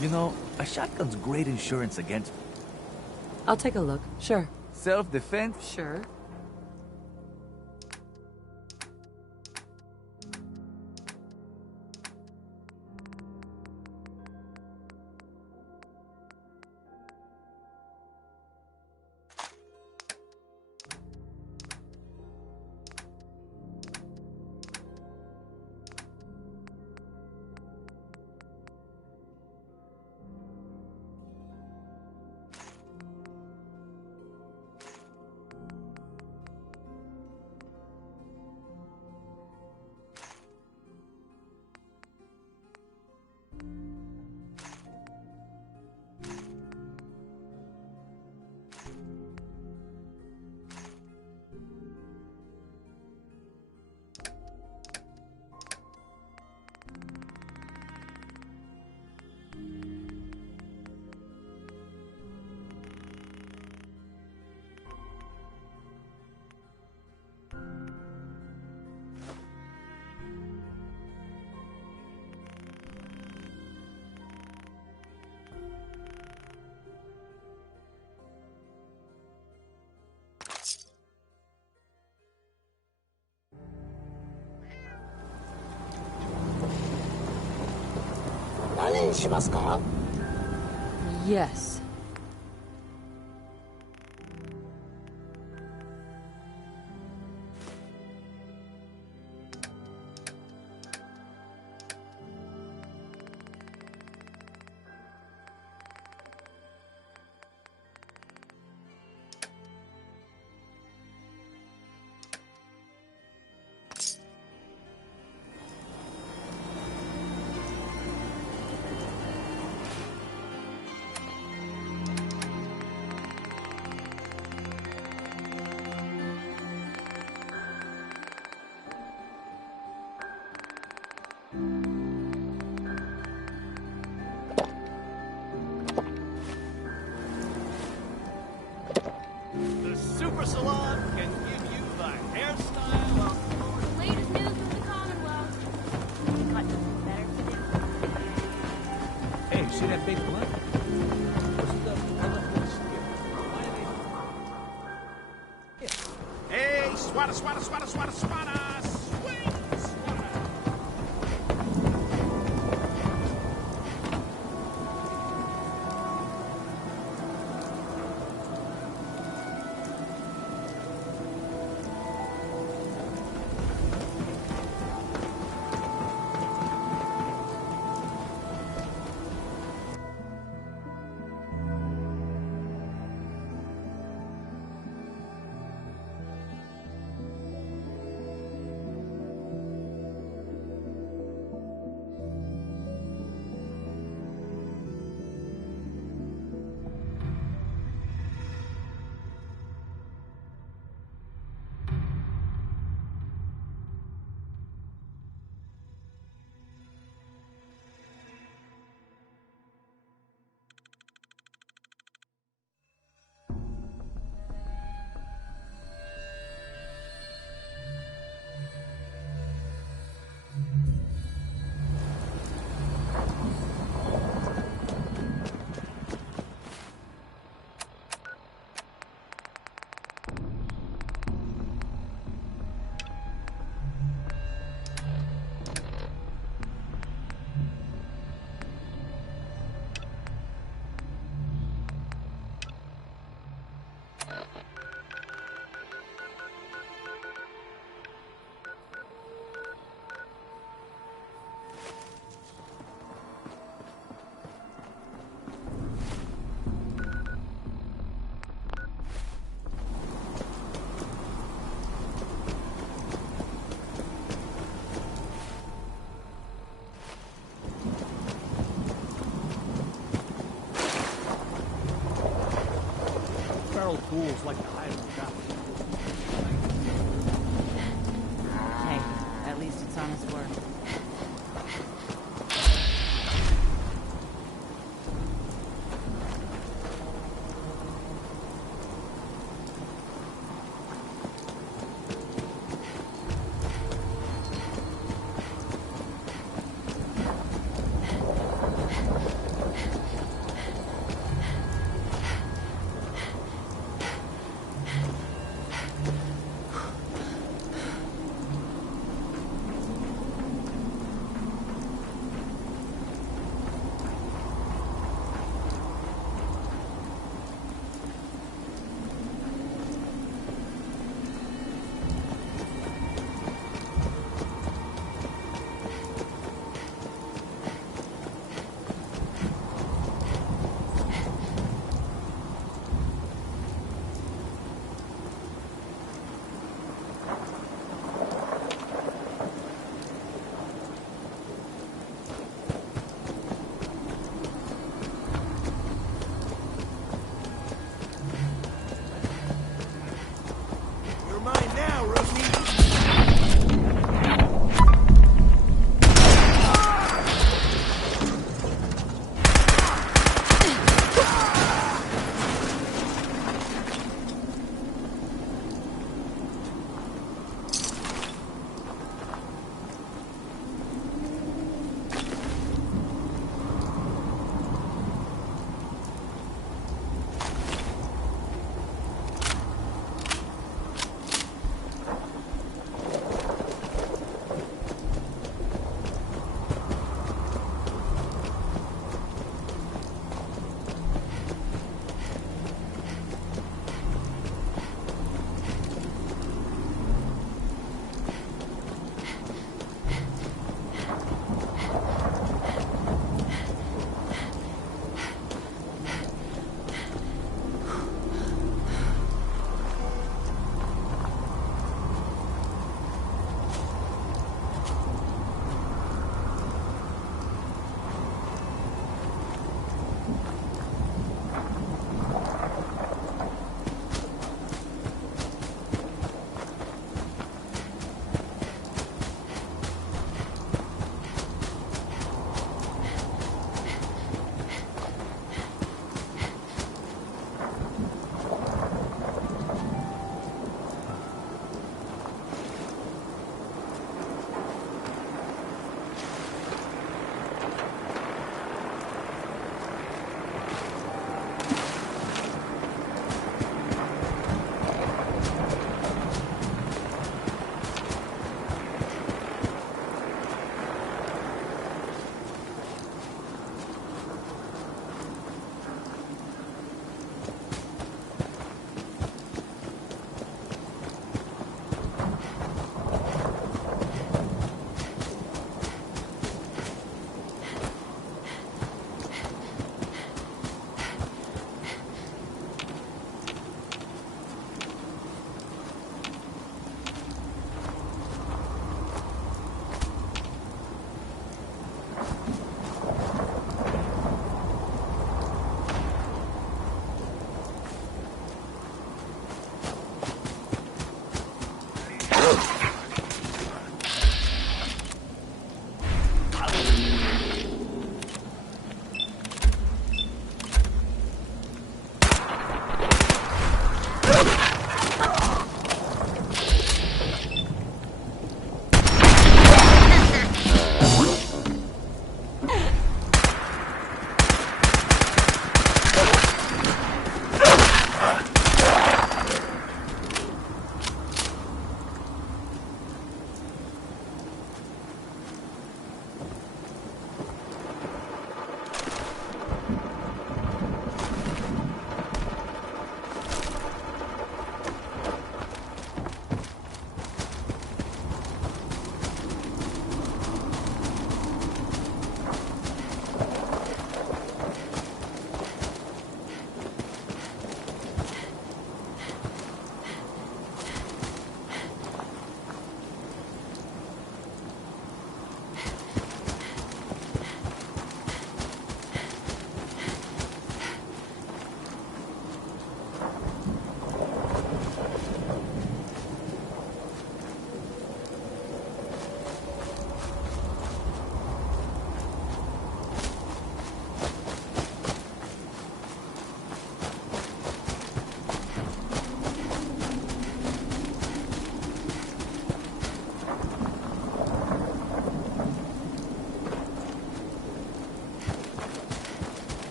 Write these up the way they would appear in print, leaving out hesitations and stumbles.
You know, a shotgun's great insurance against... I'll take a look. Sure. self-defense? Sure. Yes. The Super Salon can give you the hairstyle of... The latest news from the Commonwealth. You got nothing better to do? Hey, see that big blunt? Hey, swata, swata, swata, swata, swata! Swing, swata! Feral ghouls like to hide in the trap. Hey, at least it's honest work.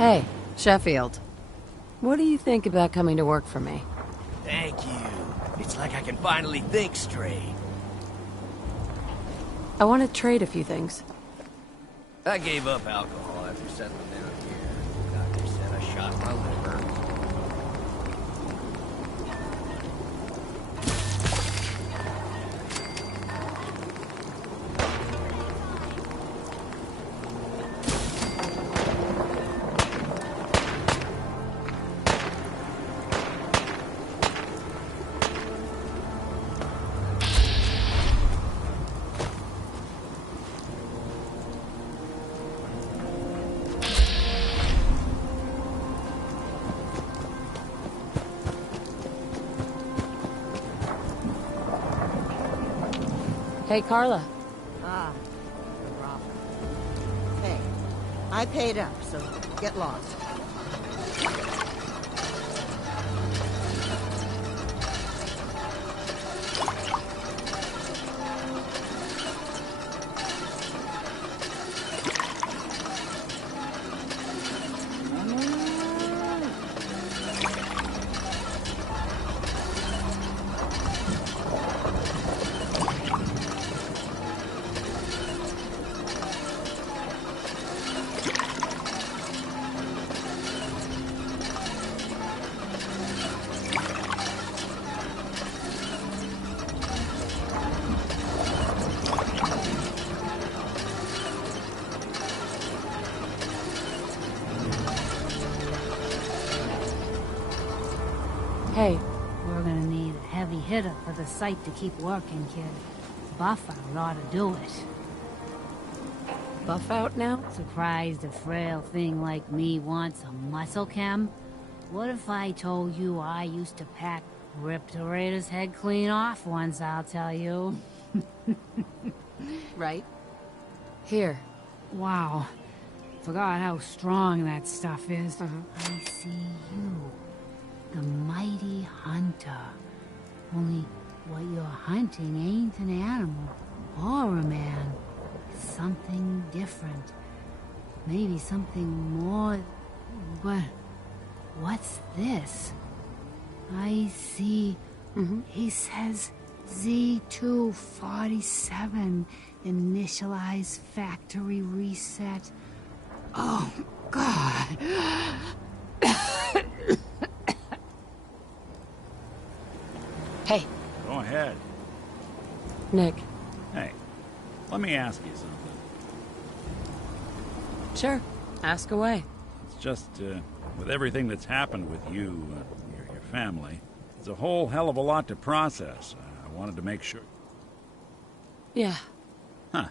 Hey, Sheffield. What do you think about coming to work for me? Thank you. It's like I can finally think straight. I want to trade a few things. I gave up alcohol after settling down here. Doctor said I shot my liver. Hey, Carla. Ah, the robber. Hey, I paid up, so get lost. Hey, We're gonna need a heavy hitter for the site to keep working, kid. Buff out ought to do it. buff out now? Surprised a frail thing like me wants a muscle chem? What if I told you I used to pack Ripped Raiders head clean off once, I'll tell you. Right. Here. Wow. Forgot how strong that stuff is. I see you. The mighty hunter. Only what you're hunting ain't an animal or a man. It's something different. Maybe something more... But what's this? I see... He says Z247. Initialize factory reset. Oh, God. Hey, Go ahead. Nick. Hey, let me ask you something. Sure. Ask away. It's just, with everything that's happened with you and your family, it's a whole hell of a lot to process. I wanted to make sure. Yeah. Huh.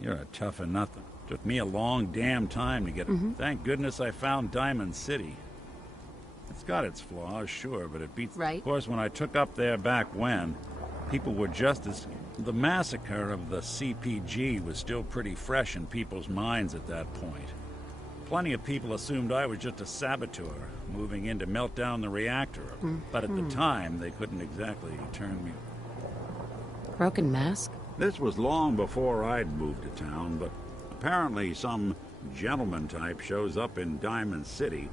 You're a tough and nothing. Took me a long damn time to get... Thank goodness I found Diamond City. It's got its flaws, sure, but it beats... Right. Of course, when I took up there back when, people were just as... The massacre of the CPG was still pretty fresh in people's minds at that point. Plenty of people assumed I was just a saboteur, moving in to melt down the reactor. But at the time, they couldn't exactly turn me... Broken mask? This was long before I'd moved to town, but apparently some gentleman type shows up in Diamond City,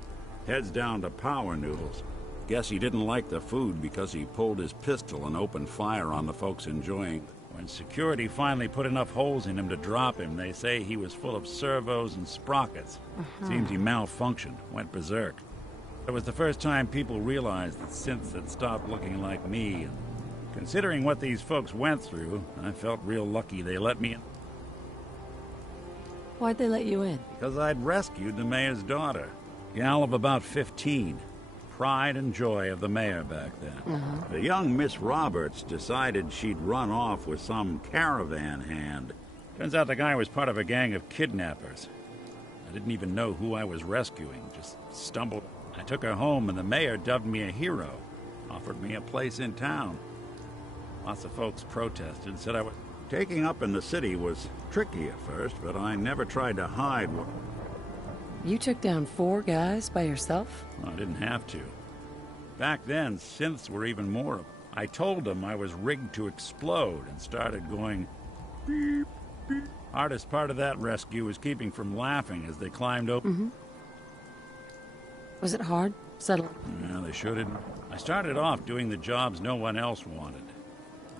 heads down to Power Noodles. Guess he didn't like the food because he pulled his pistol and opened fire on the folks enjoying. When security finally put enough holes in him to drop him, they say he was full of servos and sprockets. Seems he malfunctioned, went berserk. It was the first time people realized that synths had stopped looking like me, and considering what these folks went through, I felt real lucky they let me in. Why'd they let you in? Because I'd rescued the mayor's daughter. Gal of about 15. Pride and joy of the mayor back then. The young Miss Roberts decided she'd run off with some caravan hand. Turns out the guy was part of a gang of kidnappers. I didn't even know who I was rescuing, just stumbled. I took her home and the mayor dubbed me a hero. Offered me a place in town. Lots of folks protested and said I was... Taking up in the city was tricky at first, but I never tried to hide what... You took down 4 guys by yourself? I didn't have to. Back then, synths were even more... I told them I was rigged to explode and started going... beep, beep. Hardest part of that rescue was keeping from laughing as they climbed over... Was it hard, settling? Yeah, they sure didn't. I started off doing the jobs no one else wanted.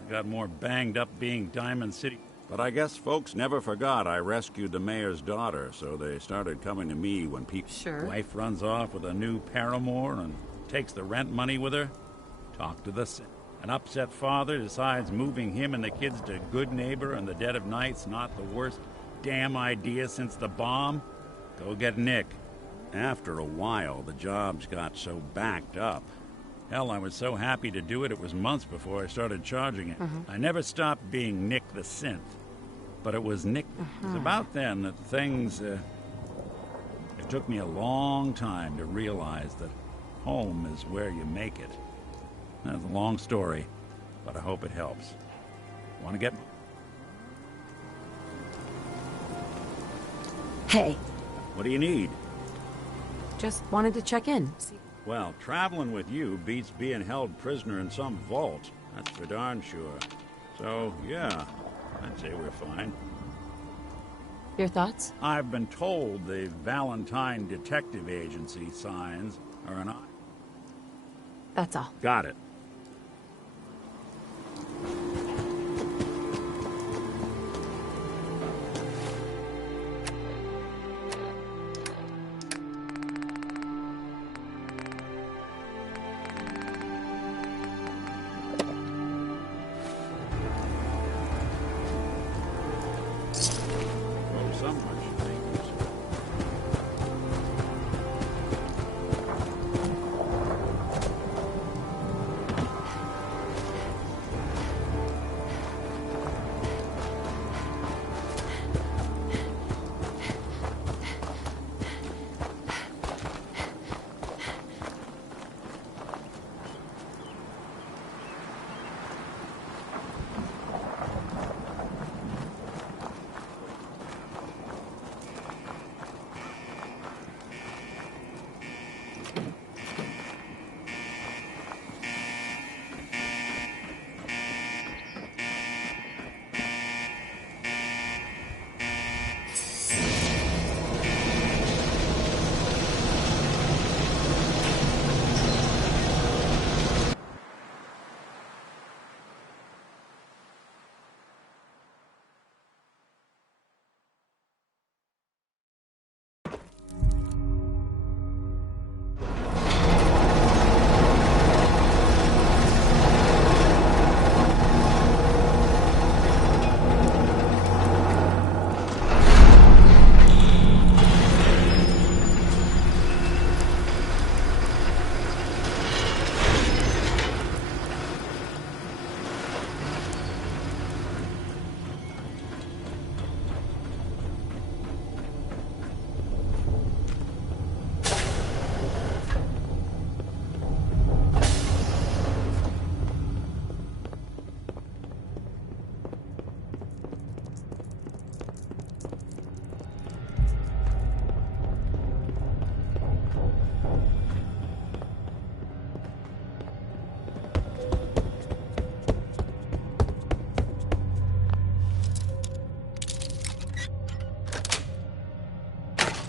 I got more banged up being Diamond City. But I guess folks never forgot I rescued the mayor's daughter, so they started coming to me when people... Sure. Wife runs off with a new paramour and takes the rent money with her. Talk to the... An upset father decides moving him and the kids to Good Neighbor in the dead of night's not the worst damn idea since the bomb. Go get Nick. After a while, the jobs got so backed up. Hell, I was so happy to do it, it was months before I started charging it. I never stopped being Nick the Synth. But it was Nick... It was about then that things... It took me a long time to realize that home is where you make it. That's a long story, but I hope it helps. Want to get... Hey. What do you need? Just wanted to check in. Well, traveling with you beats being held prisoner in some vault. That's for darn sure. So, yeah, I'd say we're fine. Your thoughts? I've been told the Valentine Detective Agency signs are an... That's all. Got it.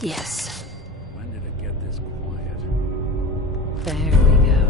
Yes. When did it get this quiet? There we go.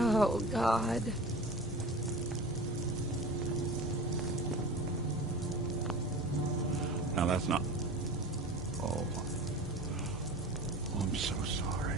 Oh, God. Now that's not... Oh. I'm so sorry.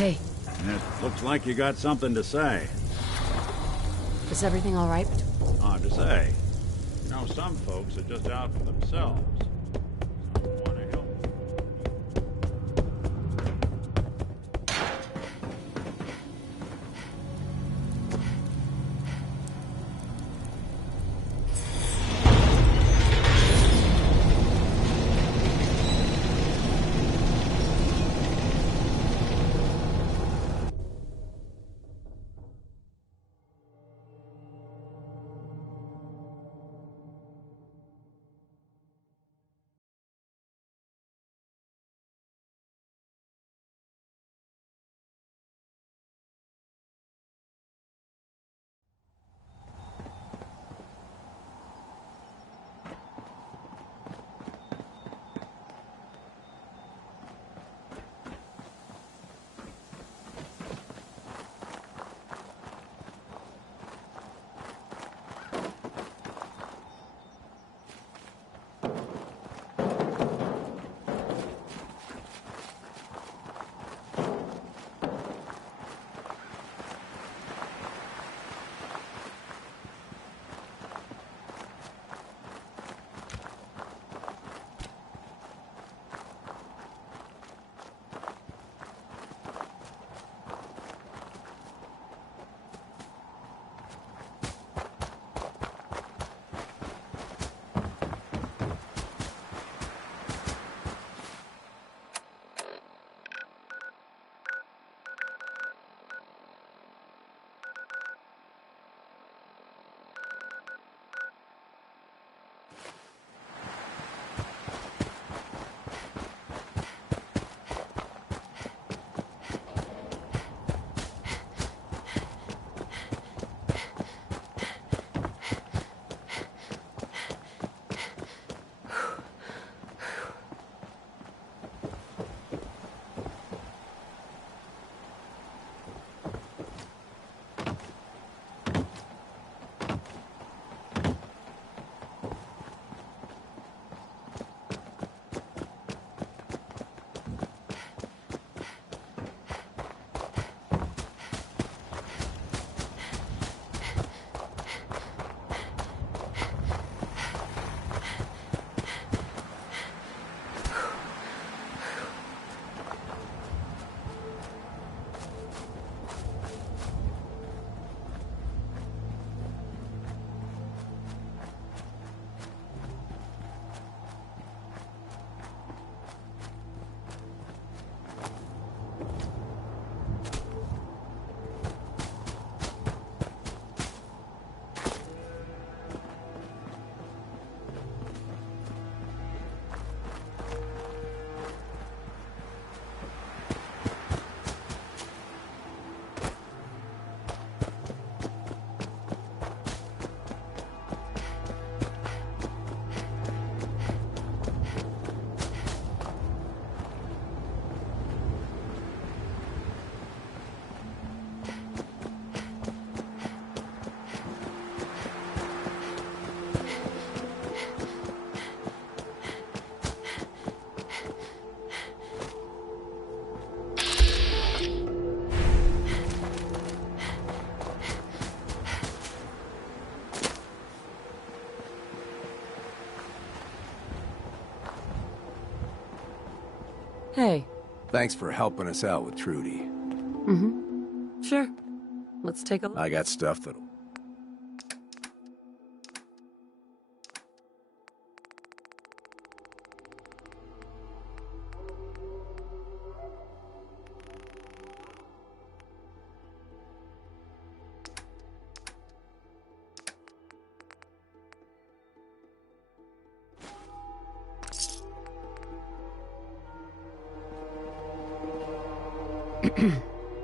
Hey, It looks like you got something to say. is everything all right? Hard to say. You know, some folks are just out for themselves. Some want to help. Hey. Thanks for helping us out with Trudy. Mm-hmm. Sure. Let's take a look. I got stuff that'll...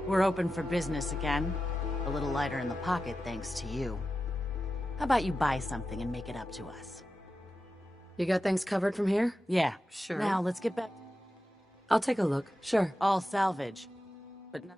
We're open for business again. A little lighter in the pocket thanks to you. How about you buy something and make it up to us? You got things covered from here? Yeah. Sure. Now let's get back. I'll take a look. Sure. All salvage. But no.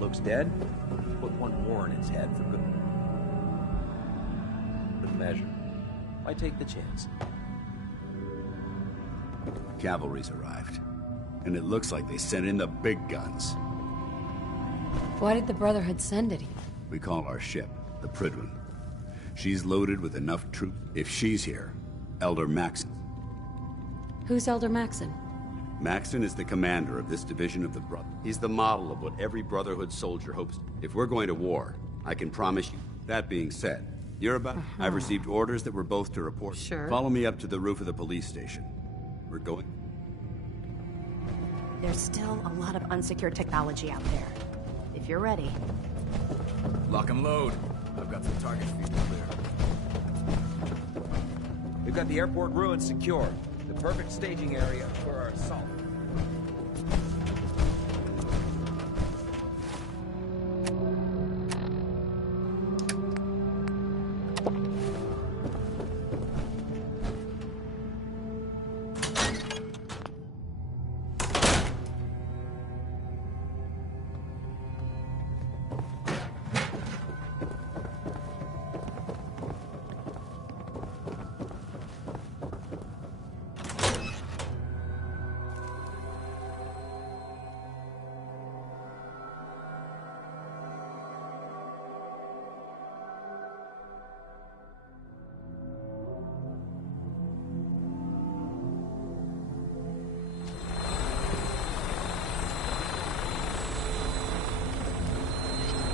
Looks dead, put one war in its head for good measure. Why take the chance? Cavalry's arrived, and it looks like they sent in the big guns. Why did the Brotherhood send it here? We call our ship the Prydwen. She's loaded with enough troops. If she's here, Elder Maxon. Who's Elder Maxon? Maxon is the commander of this division of the Brotherhood. He's the model of what every Brotherhood soldier hopes. If we're going to war, I can promise you. That being said, you're about... I've received orders that we're both to report. Sure. Follow me up to the roof of the police station. We're going... There's still a lot of unsecured technology out there. If you're ready. Lock and load. I've got some targets for you to clear. We've got the airport ruins secure. The perfect staging area for our assault.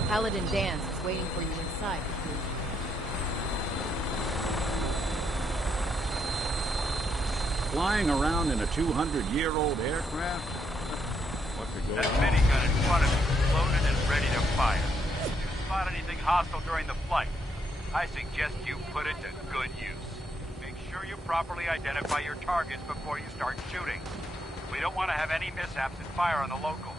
Paladin Dance is waiting for you inside. Flying around in a 200-year-old aircraft? What could go That wrong? minigun in front of you is loaded and ready to fire. If you spot anything hostile during the flight, I suggest you put it to good use. Make sure you properly identify your targets before you start shooting. We don't want to have any mishaps and fire on the local.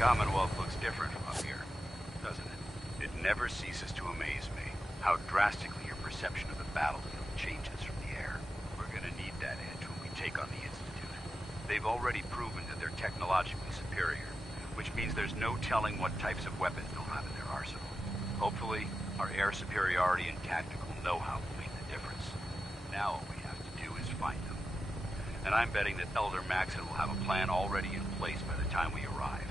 The Commonwealth looks different from up here, doesn't it? It never ceases to amaze me how drastically your perception of the battlefield changes from the air. We're gonna need that edge when we take on the Institute. They've already proven that they're technologically superior, which means there's no telling what types of weapons they'll have in their arsenal. Hopefully, our air superiority and tactical know-how will make the difference. Now all we have to do is find them. And I'm betting that Elder Maxon will have a plan already in place by the time we arrive.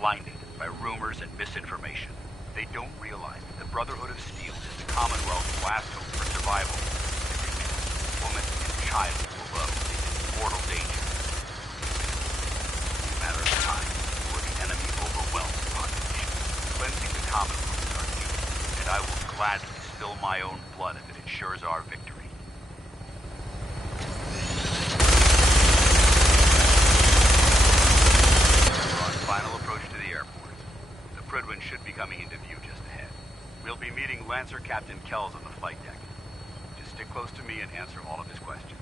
Blinded by rumors and misinformation. They don't realize that the Brotherhood of Steel is the Commonwealth's last hope for survival. Every man, woman, and child below is in mortal danger. It's a matter of time before the enemy overwhelms the population. Cleansing the Commonwealth is our duty, and I will gladly spill my own blood if it ensures our victory. Final approach to the airport. The Prydwen should be coming into view just ahead. We'll be meeting Lancer Captain Kells on the flight deck. Just stick close to me and answer all of his questions.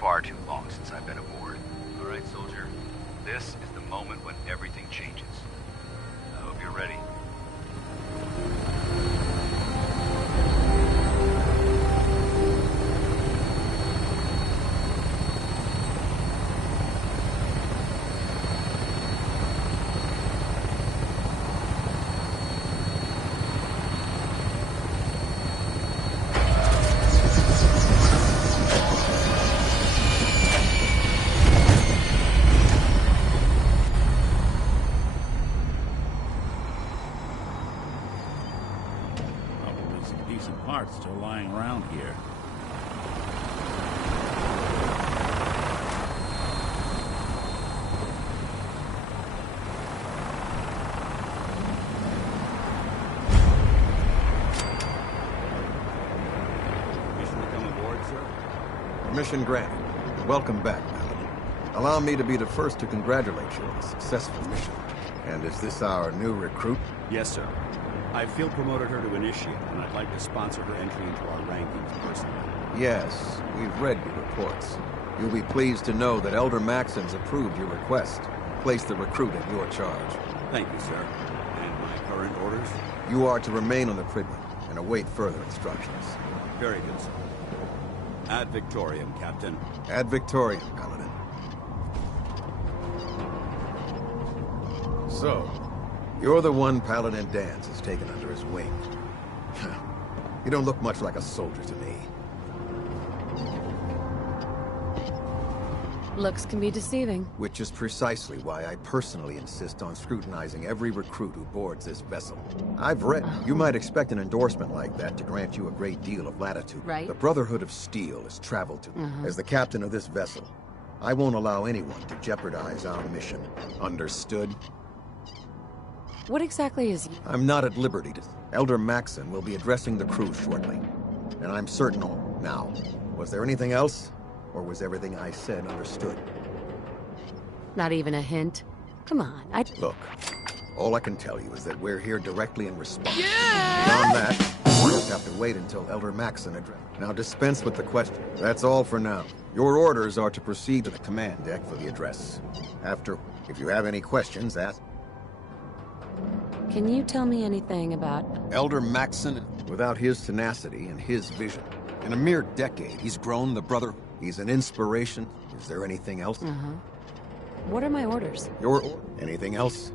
Far too long since I've been aboard. All right, soldier. This is the moment when everything changes. I hope you're ready. Decent parts still lying around here. Mission granted. Welcome back, Paladin. Allow me to be the first to congratulate you on a successful mission. And is this our new recruit? Yes, sir. I field promoted her to initiate, and I'd like to sponsor her entry into our rankings personally. Yes, we've read your reports. You'll be pleased to know that Elder Maxon's approved your request. Place the recruit in your charge. Thank you, sir. And my current orders? You are to remain on the Pridman and await further instructions. Very good, sir. Ad Victoriam, Captain. Ad Victoriam, Paladin. So, you're the one Paladin Danse has taken under his wing. You don't look much like a soldier to me. Looks can be deceiving. Which is precisely why I personally insist on scrutinizing every recruit who boards this vessel. I've read. You might expect an endorsement like that to grant you a great deal of latitude. Right. The Brotherhood of Steel has traveled to. As the captain of this vessel, I won't allow anyone to jeopardize our mission. Understood? What exactly is... I'm not at liberty to... Elder Maxon will be addressing the crew shortly. And I'm certain all. Now, was there anything else? Or was everything I said understood? Not even a hint? Come on, Look, all I can tell you is that we're here directly in response. Yeah! Beyond that, we'll just have to wait until Elder Maxon addresses. Now dispense with the question. That's all for now. Your orders are to proceed to the command deck for the address. After, if you have any questions, ask. Can you tell me anything about... Elder Maxon, without his tenacity and his vision, in a mere decade, he's grown the Brotherhood. He's an inspiration. Is there anything else? What are my orders? Anything else?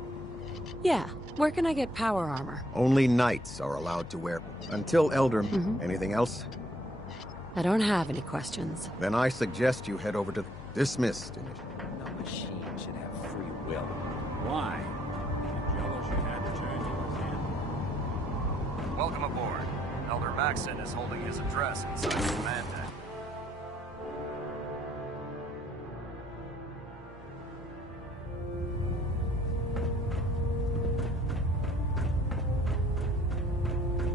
Yeah. Where can I get power armor? Only knights are allowed to wear. Until Elder... Anything else? I don't have any questions. Then I suggest you head over to... Dismissed. No machine should have free will. Why? Jealous you had to turn yours in? Welcome aboard. Elder Maxon is holding his address inside the command deck.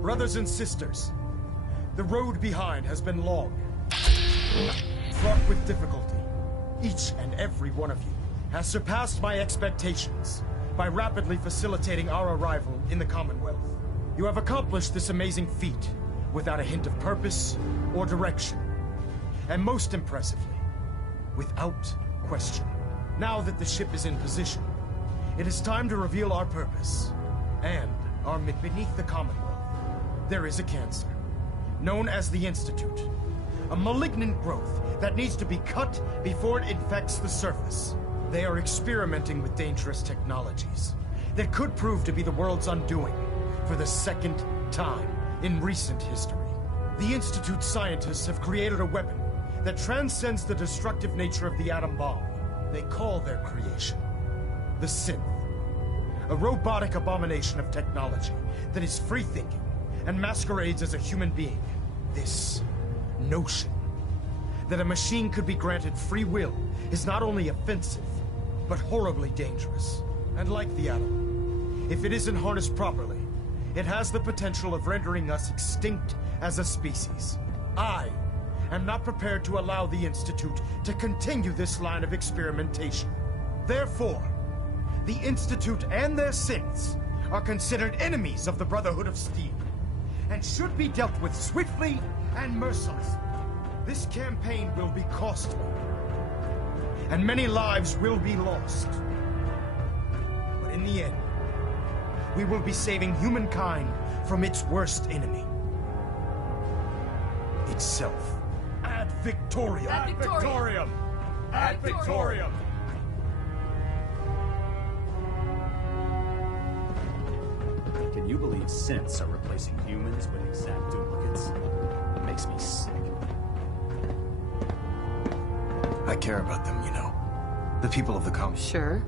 Brothers and sisters, the road behind has been long, fraught with difficulty. Each and every one of you has surpassed my expectations by rapidly facilitating our arrival in the Commonwealth. You have accomplished this amazing feat without a hint of purpose or direction, and most impressively, without question. Now that the ship is in position, it is time to reveal our purpose and our beneath the Commonwealth. There is a cancer, known as the Institute. A malignant growth that needs to be cut before it infects the surface. They are experimenting with dangerous technologies that could prove to be the world's undoing for the second time in recent history. The Institute scientists have created a weapon that transcends the destructive nature of the atom bomb. They call their creation the Synth. A robotic abomination of technology that is free-thinking and masquerades as a human being. This notion that a machine could be granted free will is not only offensive, but horribly dangerous. And like the atom, if it isn't harnessed properly, it has the potential of rendering us extinct as a species. I am not prepared to allow the Institute to continue this line of experimentation. Therefore, the Institute and their synths are considered enemies of the Brotherhood of Steel, and should be dealt with swiftly and mercilessly. This campaign will be costly, and many lives will be lost. But in the end, we will be saving humankind from its worst enemy. Itself. Ad Victoriam! Ad Victoriam! Ad Victoriam! Can you believe synths are replacing humans with exact duplicates? It makes me sick. I care about them, you know. The people of the Common. Sure.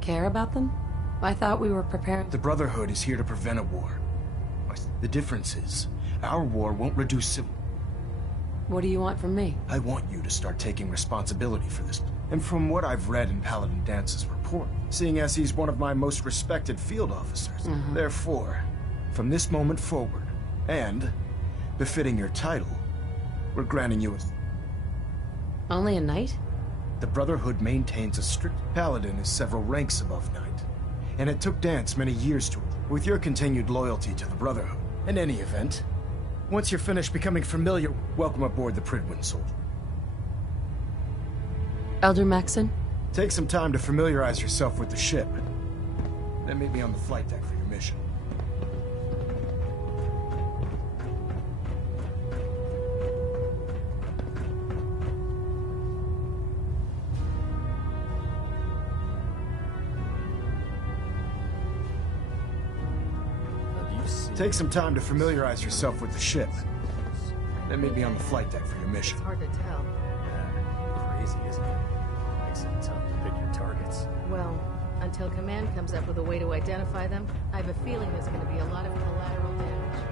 Care about them? I thought we were preparing... The Brotherhood is here to prevent a war. The difference is, our war won't reduce civil... What do you want from me? I want you to start taking responsibility for this. And from what I've read in Paladin Dance's report, seeing as he's one of my most respected field officers, therefore, from this moment forward, and befitting your title, we're granting you a... Only a knight? The Brotherhood maintains a strict paladin is several ranks above knight, and it took Dance many years to. With your continued loyalty to the Brotherhood, in any event, once you're finished becoming familiar, welcome aboard the Pridwin Soldier. Elder Maxon? Take some time to familiarize yourself with the ship, then meet me on the flight deck for your mission. Take some time to familiarize yourself with the ship. Then meet me on the flight deck for your mission. It's hard to tell. Yeah, crazy, isn't it? Makes it tough to pick your targets. Well, until Command comes up with a way to identify them, I have a feeling there's going to be a lot of collateral damage.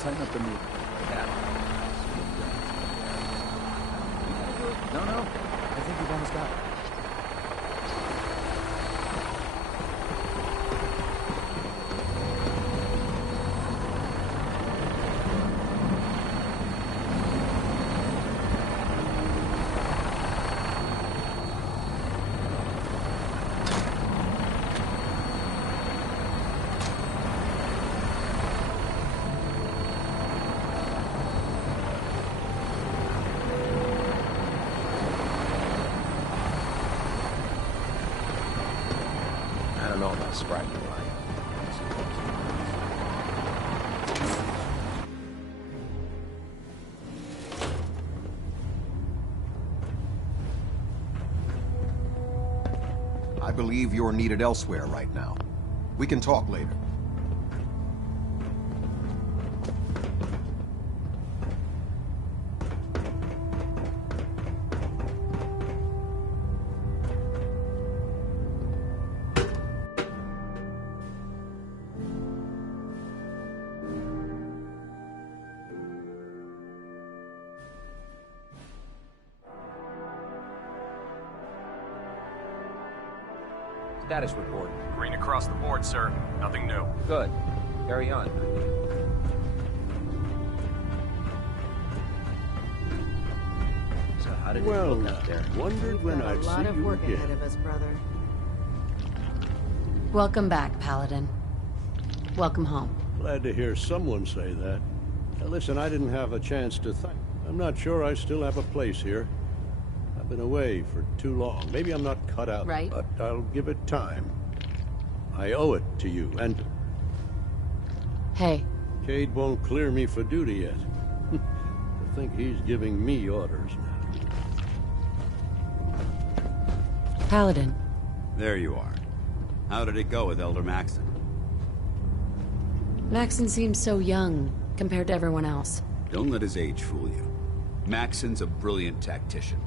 Tighten up the move. That. No. I think you've almost got it. Sprite line. I believe you're needed elsewhere right now. We can talk later. Status report. Green across the board, sir. Nothing new. Good. Carry on. So how did it look out there? Wondered when Got a I'd lot see of you work again. ahead of us, brother. Welcome back, Paladin. Welcome home. Glad to hear someone say that. Now, listen, I didn't have a chance to thank. I'm not sure I still have a place here. I've been away for too long. Maybe I'm not cut out, Right. but I'll give it time. I owe it to you, and Hey, Cade won't clear me for duty yet. I think he's giving me orders now. Paladin. There you are. How did it go with Elder Maxon? Maxon seems so young compared to everyone else. Don't let his age fool you. Maxon's a brilliant tactician,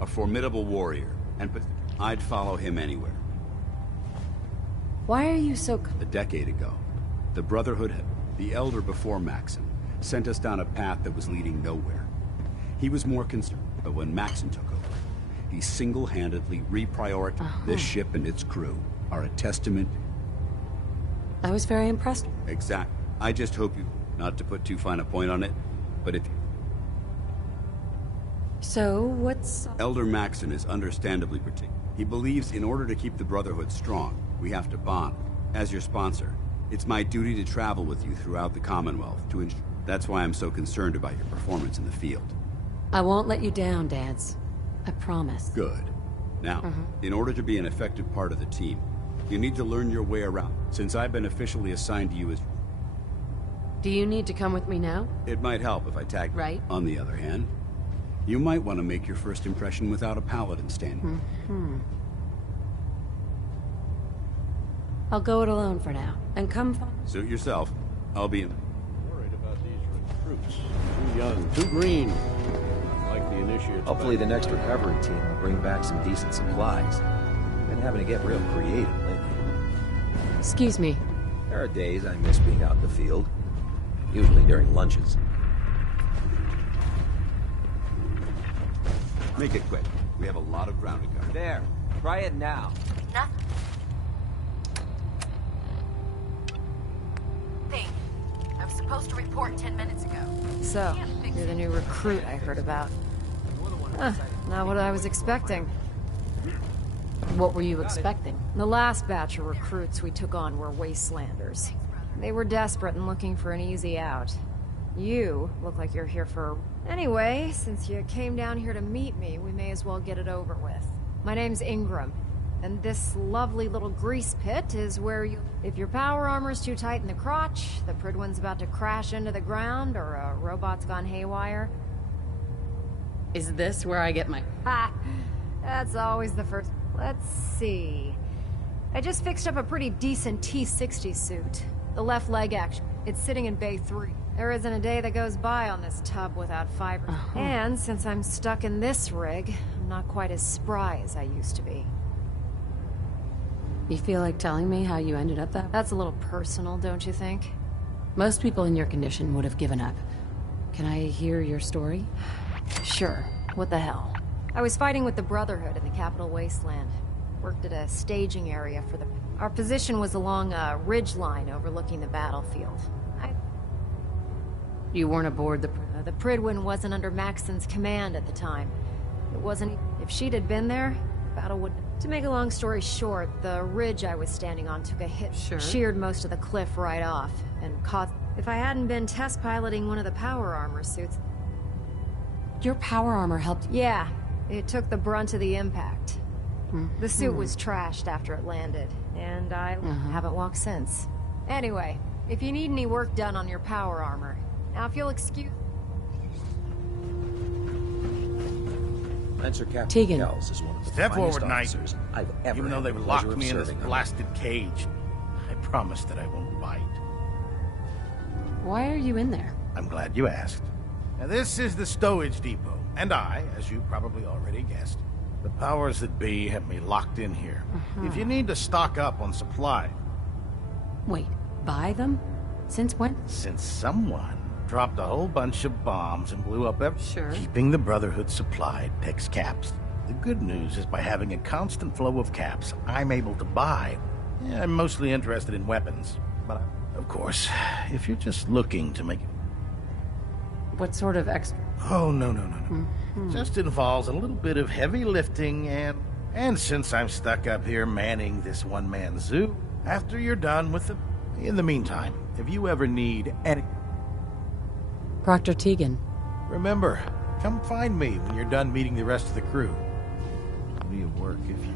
a formidable warrior, and I'd follow him anywhere. Why are you so... A decade ago, the Brotherhood, the Elder before Maxon, sent us down a path that was leading nowhere. He was more concerned, but when Maxon took over, he single-handedly reprioritized this ship and its crew are a testament. I was very impressed. Exactly. I just hope you, not to put too fine a point on it, but if So, what's... Elder Maxon is understandably particular. He believes in order to keep the Brotherhood strong, we have to bond. As your sponsor, it's my duty to travel with you throughout the Commonwealth to ensure. That's why I'm so concerned about your performance in the field. I won't let you down, Dads. I promise. Good. Now, in order to be an effective part of the team, you need to learn your way around. Since I've been officially assigned to you as... Do you need to come with me now? It might help if I tag... Right. On the other hand, you might want to make your first impression without a paladin standing. I'll go it alone for now, and come... Suit yourself. I'll be in... Worried about these recruits. Too young, too green. Like the initiates. Hopefully the next recovery team will bring back some decent supplies. Been having to get real creative lately. Excuse me. There are days I miss being out in the field. Usually during lunches. Make it quick. We have a lot of ground to cover. There. Try it now. Thing. I was supposed to report 10 minutes ago. So, you're the new recruit I heard about. Not what I was expecting. What were you expecting? The last batch of recruits we took on were wastelanders. They were desperate and looking for an easy out. You look like you're here for... Anyway, since you came down here to meet me, we may as well get it over with. My name's Ingram, and this lovely little grease pit is where you... If your power armor's too tight in the crotch, the Pridwin's about to crash into the ground, or a robot's gone haywire... Is this where I get my... Ha! That's always the first... Let's see... I just fixed up a pretty decent T-60 suit. The left leg action. It's sitting in Bay 3. There isn't a day that goes by on this tub without fiber. And since I'm stuck in this rig, I'm not quite as spry as I used to be. You feel like telling me how you ended up that? That's a little personal, don't you think? Most people in your condition would have given up. Can I hear your story? Sure. What the hell? I was fighting with the Brotherhood in the Capital Wasteland. Worked at a staging area for the... Our position was along a ridge line overlooking the battlefield. You weren't aboard the... The Pridwin wasn't under Maxon's command at the time. It wasn't... If she'd had been there, the battle would... To make a long story short, the ridge I was standing on took a hit. Sure. Sheared most of the cliff right off, and caught... If I hadn't been test piloting one of the power armor suits... Your power armor helped... Yeah, it took the brunt of the impact. The suit was trashed after it landed, and I haven't walked since. Anyway, if you need any work done on your power armor, now if you'll excuse... Lancer Captain Tegan. Kells is one of the Step finest forward, Knight. officers I've ever Even though had they've the locked pleasure me of in this serving under. blasted cage, I promise that I won't bite. Why are you in there? I'm glad you asked. Now, this is the stowage depot, and I, as you probably already guessed, the powers that be have me locked in here. If you need to stock up on supply... Wait, buy them? Since when? Since someone dropped a whole bunch of bombs and blew up Sure. Keeping the Brotherhood supplied takes caps. The good news is by having a constant flow of caps, I'm able to buy. I'm mostly interested in weapons. But, of course, if you're just looking to make... What sort of extra? Oh, no. Just involves a little bit of heavy lifting and since I'm stuck up here manning this one-man zoo, after you're done with the... In the meantime, if you ever need any... Proctor Tegan. Remember, come find me when you're done meeting the rest of the crew. I'll be at work if you need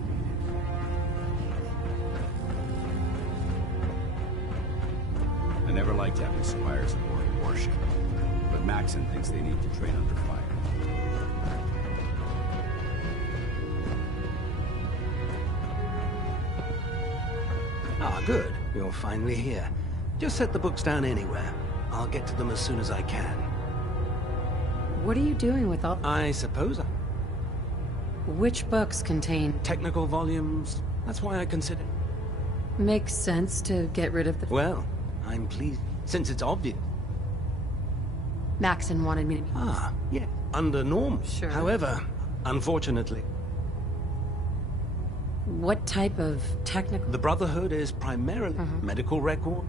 I never liked having squires aboard a warship, but Maxon thinks they need to train under fire. Ah, good. You're finally here. Just set the books down anywhere. I'll get to them as soon as I can. What are you doing with all... I suppose Which books contain... technical volumes. That's why I consider... Makes sense to get rid of the... Well, I'm pleased, since it's obvious. Maxon wanted me to... Ah, yeah. Under normal. Sure. However, unfortunately... What type of technical... The Brotherhood is primarily medical record.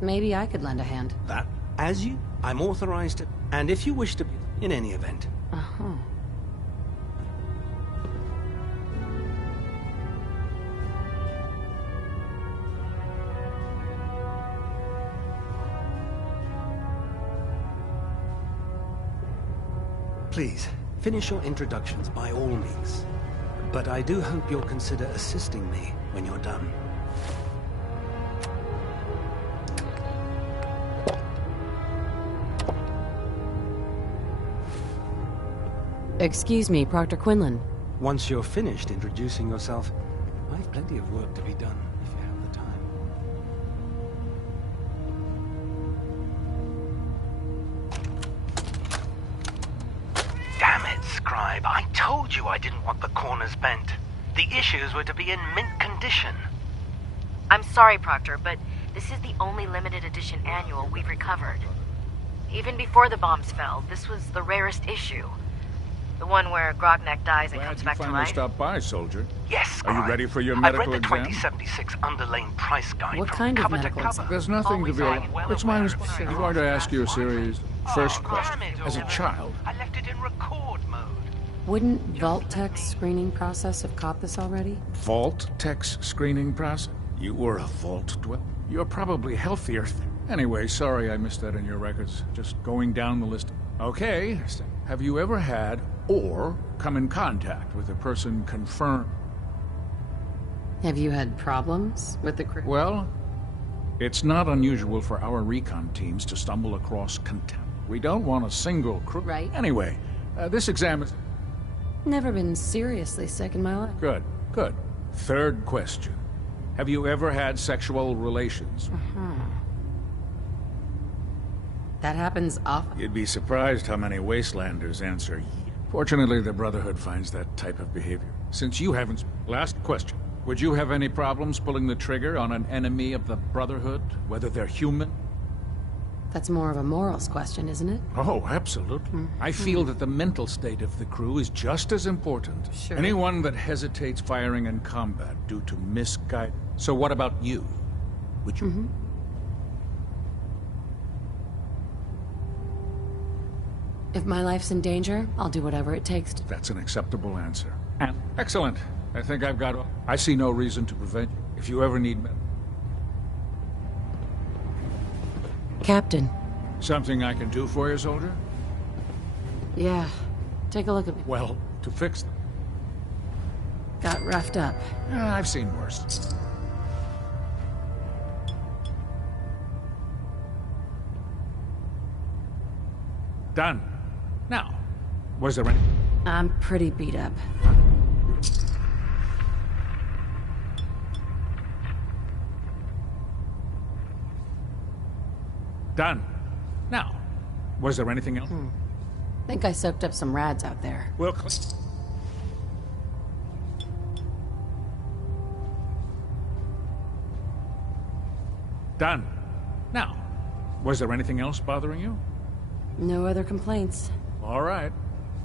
Maybe I could lend a hand. That, as you, I'm authorized to... And if you wish to be, in any event. Please, finish your introductions by all means. But I do hope you'll consider assisting me when you're done. Excuse me, Proctor Quinlan. Once you're finished introducing yourself, I've plenty of work to be done, if you have the time. Damn it, Scribe. I told you I didn't want the corners bent. The issues were to be in mint condition. I'm sorry, Proctor, but this is the only limited edition annual we've recovered. Even before the bombs fell, this was the rarest issue. The one where Grognak dies and comes back to Finally life? stopped by, soldier. Yes, Are you Scribe. ready for your I've medical read the exam? 2076 Underlane price guide What from kind of cover to medical cover. There's nothing to be... well It's my aware responsibility. of I'm going to ask you a series. First question. damn it, As a Oliver. child, I left it in record mode. Wouldn't Vault-Tech's screening process have caught this already? Vault-Tech's screening process? You were a Vault dweller. You're probably healthier. Anyway, sorry I missed that in your records. Just going down the list. Okay. Have you ever had or come in contact with a person confirmed? Have you had problems with the crew? Well, it's not unusual for our recon teams to stumble across contempt. We don't want a single crew. Right. Anyway, this exam is... Never been seriously sick in my life. Good, good. Third question. Have you ever had sexual relations? That happens often. You'd be surprised how many Wastelanders answer yes. Fortunately, the Brotherhood finds that type of behavior. Since you haven't... Last question. Would you have any problems pulling the trigger on an enemy of the Brotherhood, whether they're human? That's more of a morals question, isn't it? Oh, absolutely. I feel that the mental state of the crew is just as important. Sure. Anyone that hesitates firing in combat due to misguidance. So what about you? Would you... If my life's in danger, I'll do whatever it takes to... That's an acceptable answer. Excellent. I think I've got... I see no reason to prevent you. If you ever need... Captain. Something I can do for you, soldier? Yeah. Take a look at me. Well, to fix them. Got roughed up. I've seen worse. Done. Now, was there any... I'm pretty beat up. Done. Now, was there anything else? Think I soaked up some rads out there. Well, done. Now, was there anything else bothering you? No other complaints. All right.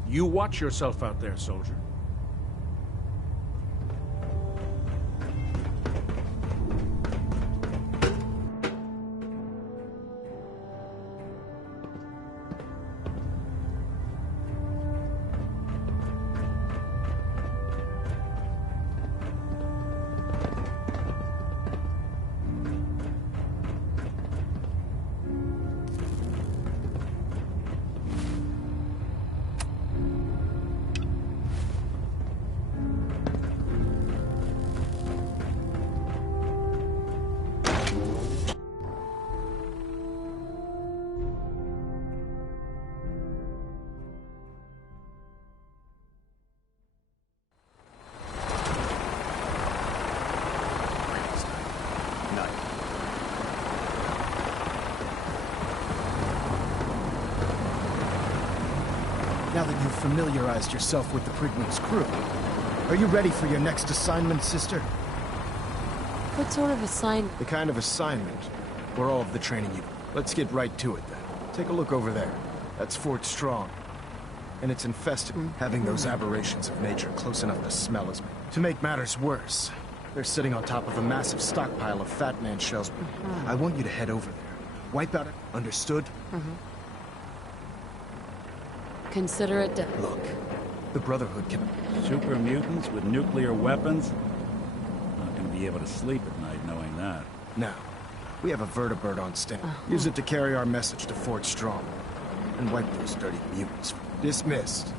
You watch yourself out there, soldier. Now that you've familiarized yourself with the Prigman's crew, are you ready for your next assignment, sister? What sort of assignment? The kind of assignment where all of the training you... Let's get right to it, then. Take a look over there. That's Fort Strong. And it's infested, having those aberrations of nature close enough to smell as... To make matters worse, they're sitting on top of a massive stockpile of Fat Man shells. I want you to head over there. Wipe out it. Understood? Consider it done. Look, the Brotherhood can... Super mutants with nuclear weapons? Not gonna be able to sleep at night knowing that. Now, we have a vertibird on stand. Use it to carry our message to Fort Strong. And wipe those dirty mutants. Dismissed.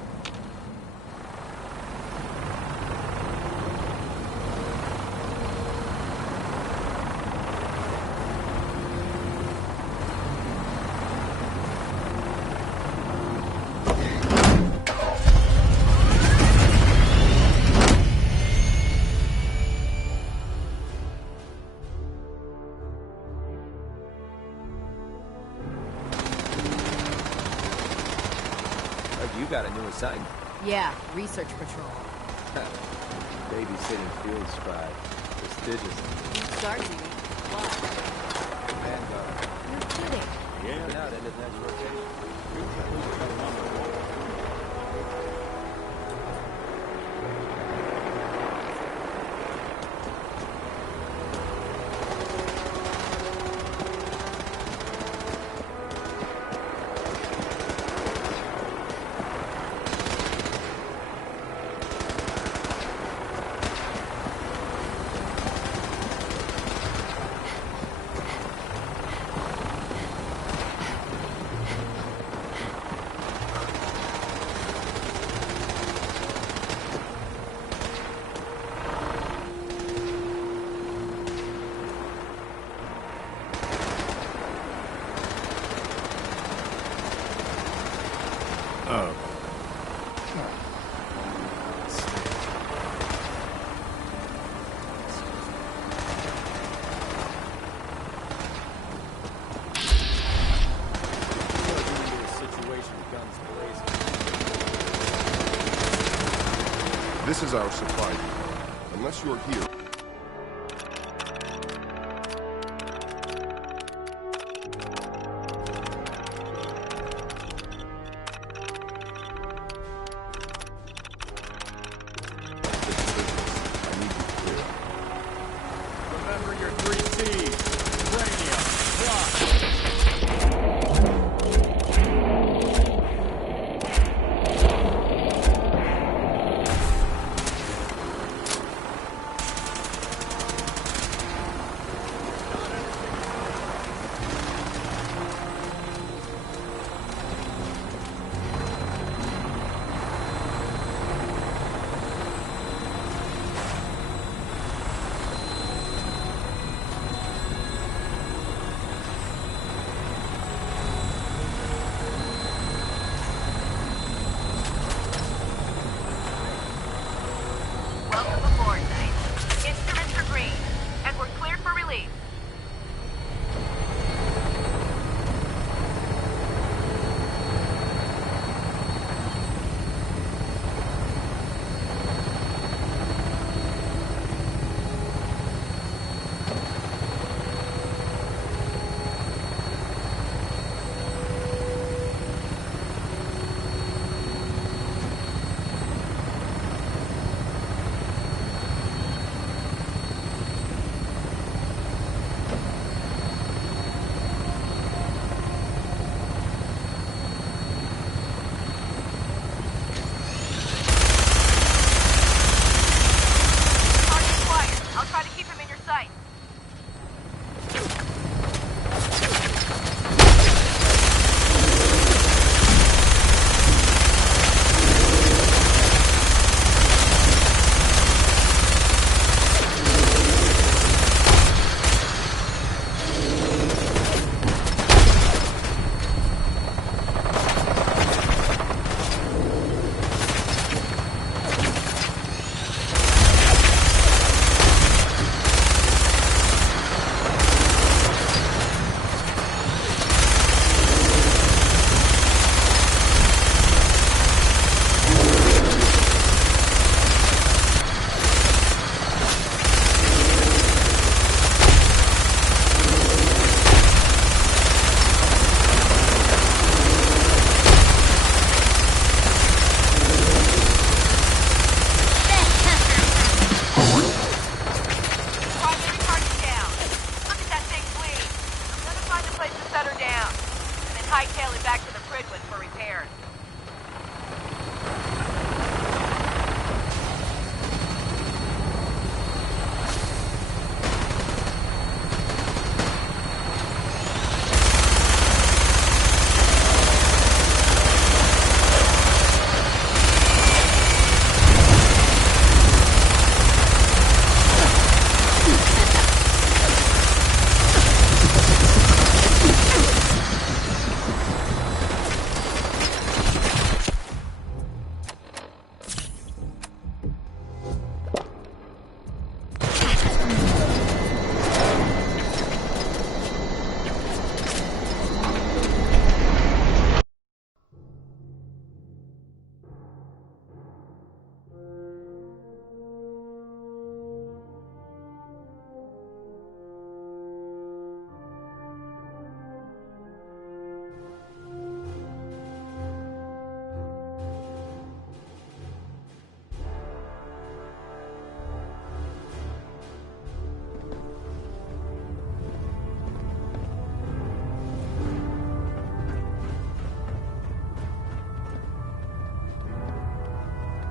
You got a new assignment. Yeah, research patrol. Babysitting field scribe. Prestigious. Sergeant, what? Vanguard. You're kidding. Yeah. Out ended that rotation. This is our supply depot. Unless you're here... Remember your 3 C's. Uranium, rock. Welcome aboard, Knight. Instruments are green, and we're cleared for release. Target acquired. I'll try to keep him in your sight. Primary target down. Look at that thing bleed. I'm gonna find a place to set her down, and then hightail it back to the Prydwen for repairs.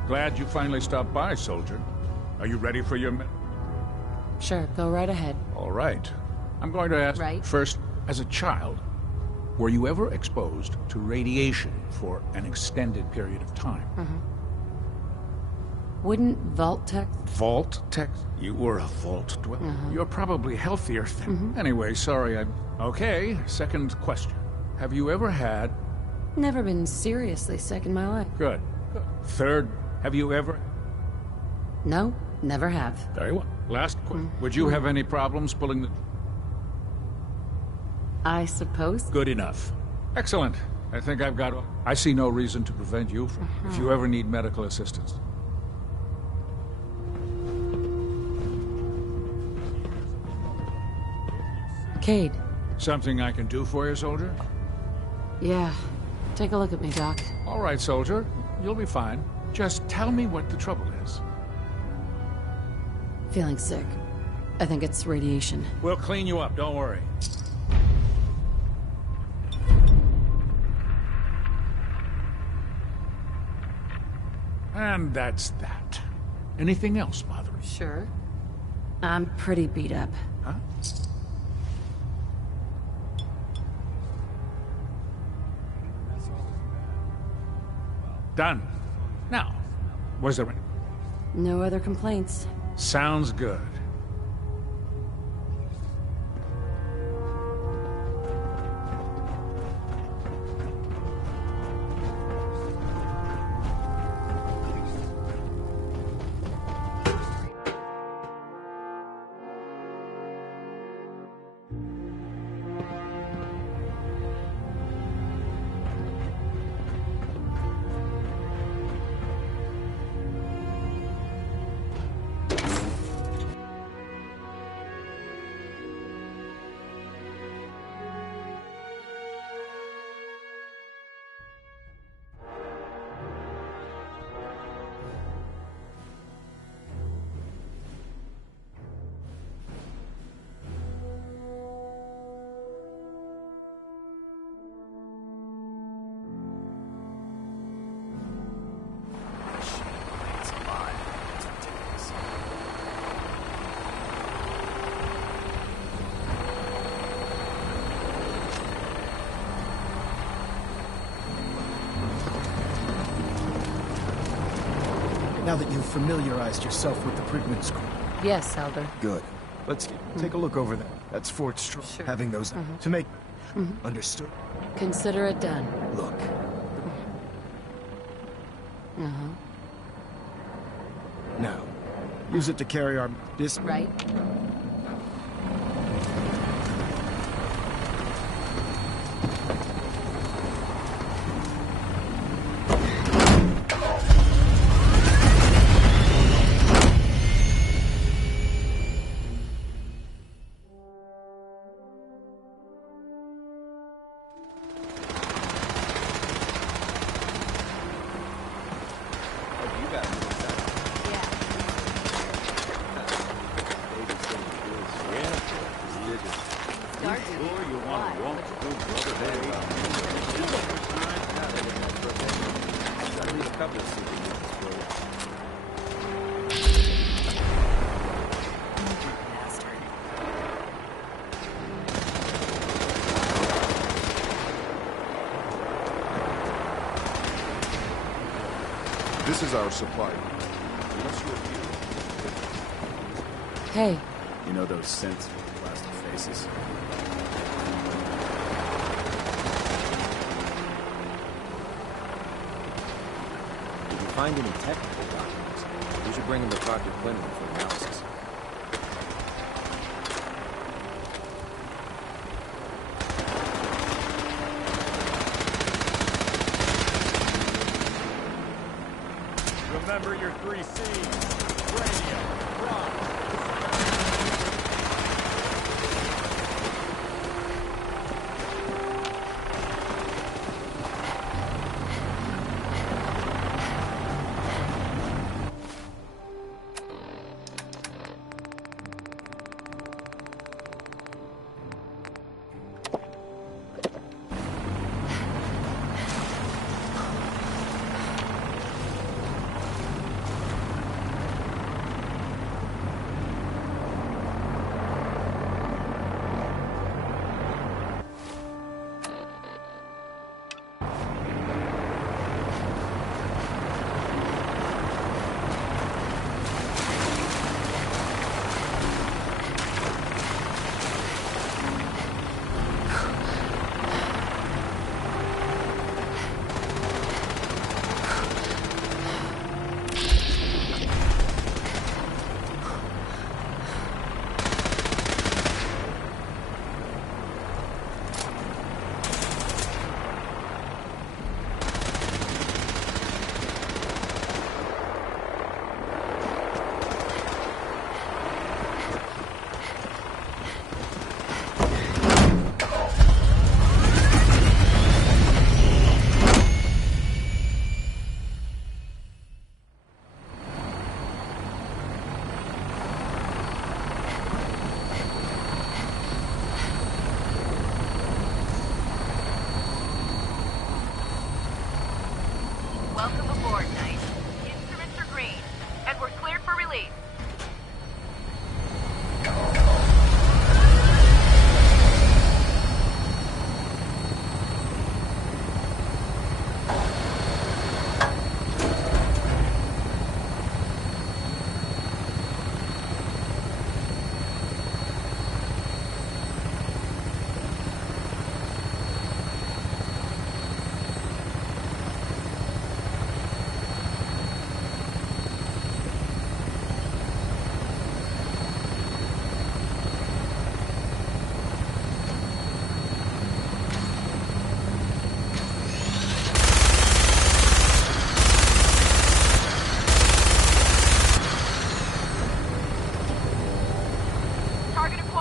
Glad you finally stopped by, soldier. Are you ready for your... Sure, go right ahead. All right. I'm going to ask first, as a child, were you ever exposed to radiation for an extended period of time? Wouldn't Vault Tech... Vault Tech? You were a Vault dweller. You're probably healthier than... Anyway, sorry, I... Okay, second question. Have you ever had... Never been seriously sick in my life. Good. Third, have you ever... No, never have. Very well. Last question. Would you have any problems pulling the... I suppose. Good enough. Excellent. I think I've got... I see no reason to prevent you from... If you ever need medical assistance. Cade. Something I can do for you, soldier? Yeah. Take a look at me, Doc. All right, soldier. You'll be fine. Just tell me what the trouble is. Feeling sick. I think it's radiation. We'll clean you up, don't worry. And that's that. Anything else bothering you? Sure. I'm pretty beat up. Huh? Done. Now, was there any? No other complaints. Sounds good. Now that you've familiarized yourself with the Prigman School. Yes, Elder. Good. Let's take a look over there. That's Fort Strong. Sure. Having those to make understood. Consider it done. Look. Uh-huh. Now, use it to carry our Right. This is our supply. Unless you're here. Hey. You know those sensitive plastic faces? If you find any technical documents, you should bring them to Dr. Quinlan for analysis. Remember your 3 C's. Radio, rock.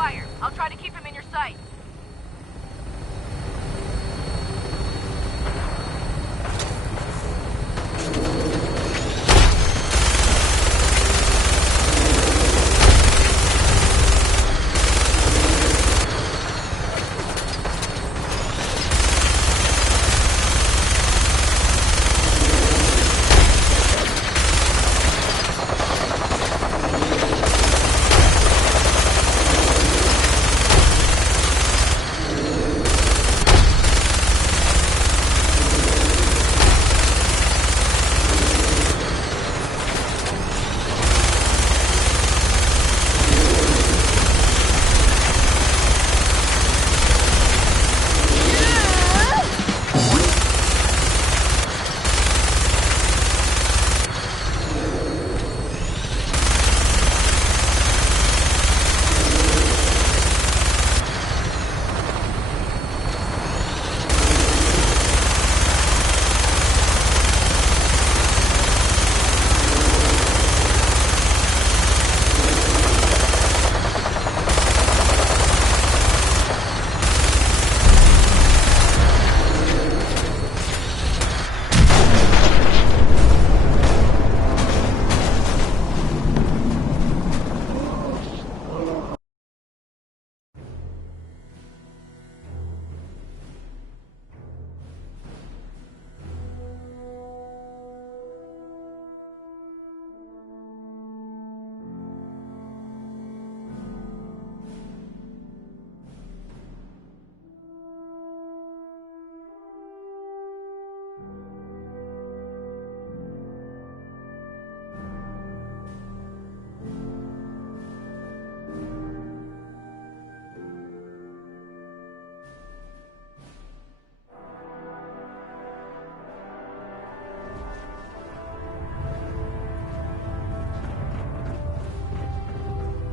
fire. I'll try to keep him in your sight.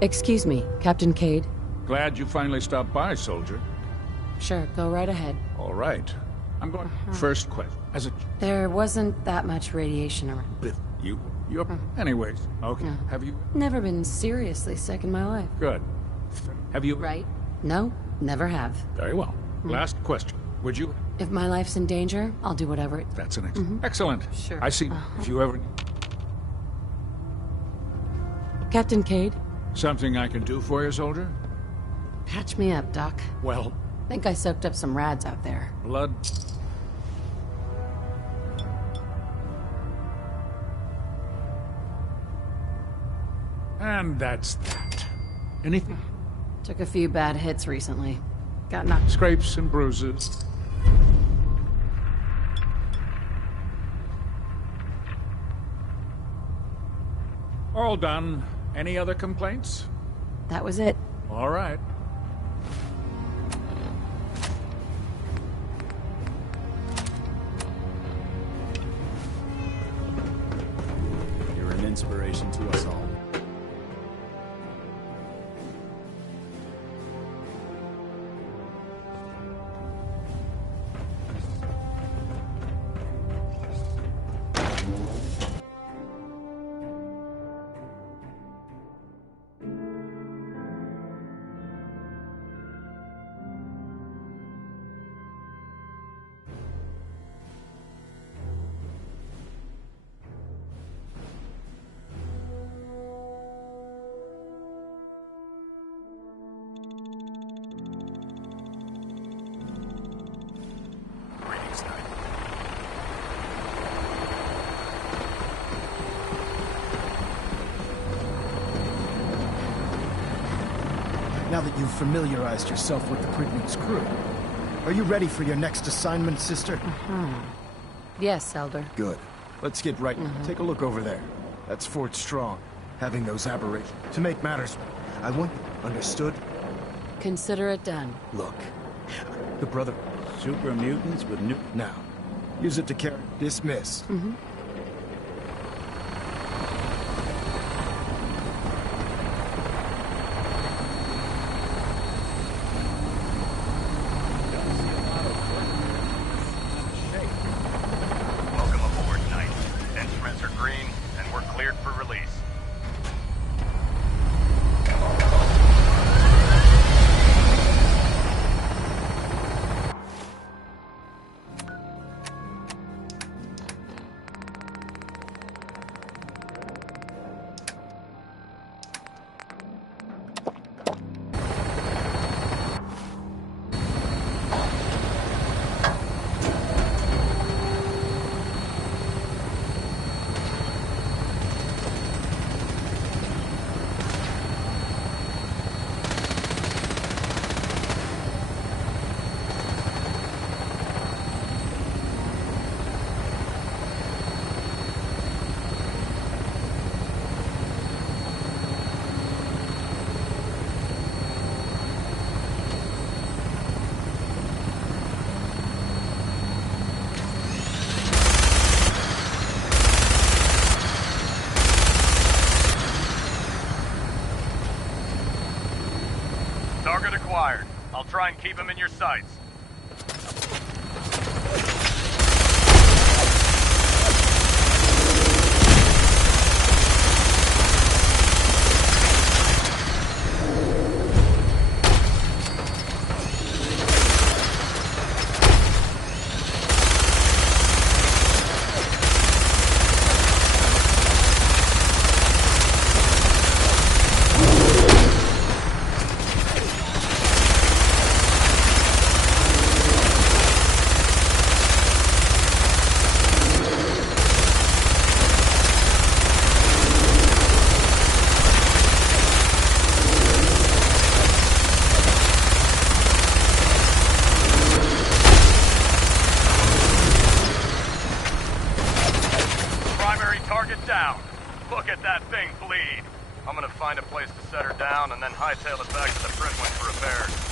Excuse me, Captain Cade. Glad you finally stopped by, soldier. Sure, go right ahead. All right. I'm going... First question. As a... There wasn't that much radiation around. You're... Anyways, okay. No. Have you... Never been seriously sick in my life. Good. Have you... Right? No, never have. Very well. Last question. Would you... If my life's in danger, I'll do whatever it... That's an excellent. Sure. I see. If you ever... Captain Cade? Something I can do for you, soldier? Patch me up, Doc. Well... Think I soaked up some rads out there. Blood... And that's that. Anything? Took a few bad hits recently. Got knocked... Scrapes and bruises. All done. Any other complaints? That was it. All right. You're an inspiration to us all. Now that you've familiarized yourself with the Prigman's crew, are you ready for your next assignment, sister? Yes, Elder. Good. Let's get right. Take a look over there. That's Fort Strong, having those aberrations. To make matters, I want you. Understood? Consider it done. Look, the brother... Super mutants with new... Now, use it to carry... Dismiss. Welcome aboard, Knight. Instruments are green, and we're cleared for release. Target acquired. I'll try and keep him in your sights. And then hightail it back to the Fridwin for repairs.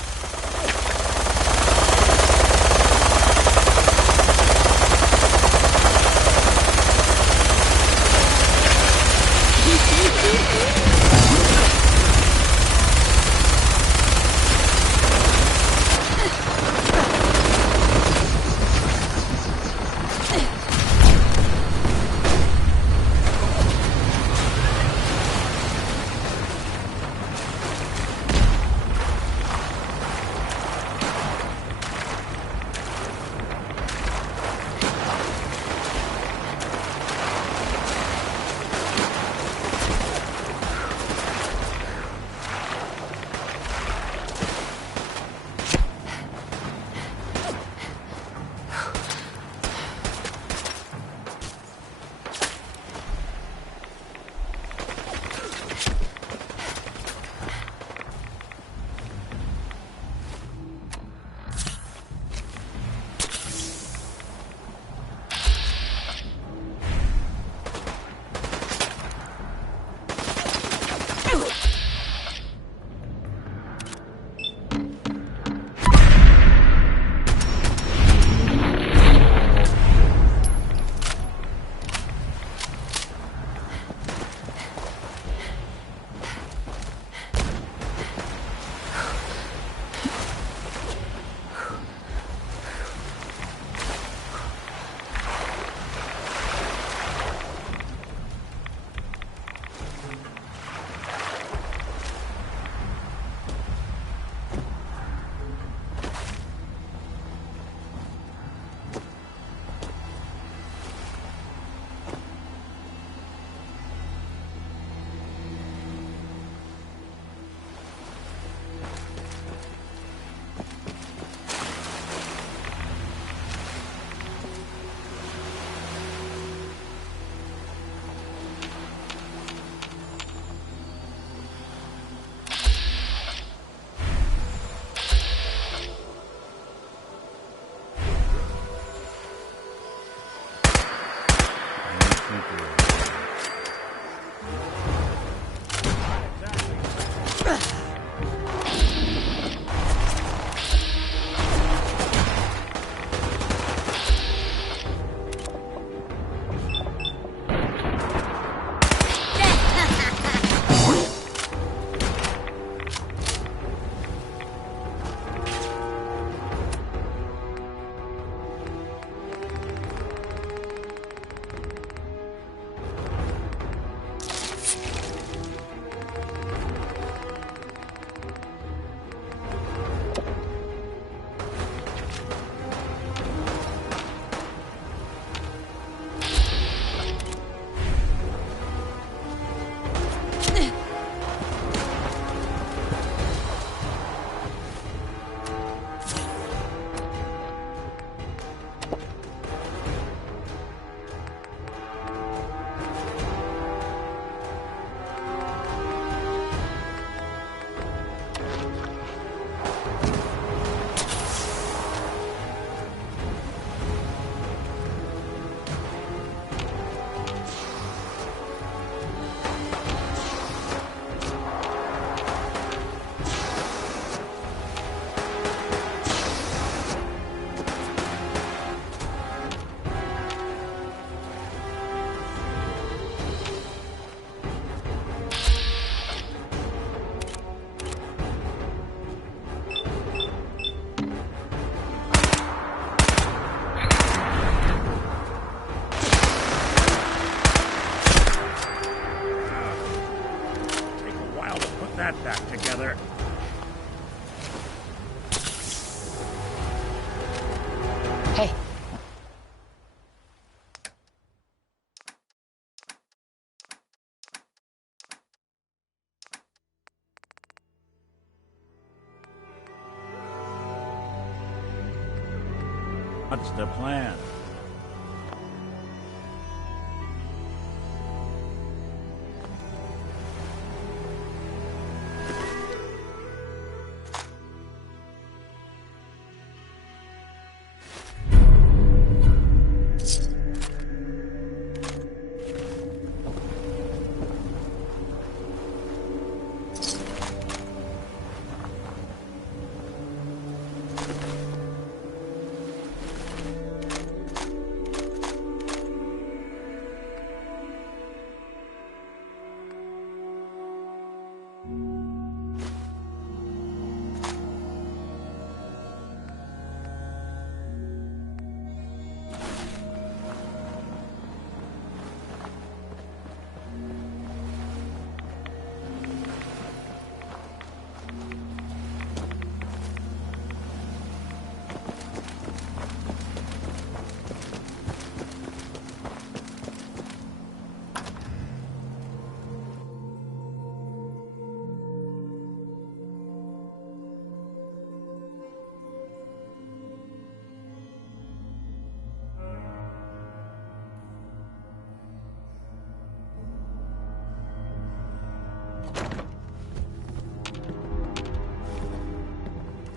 What's the plan?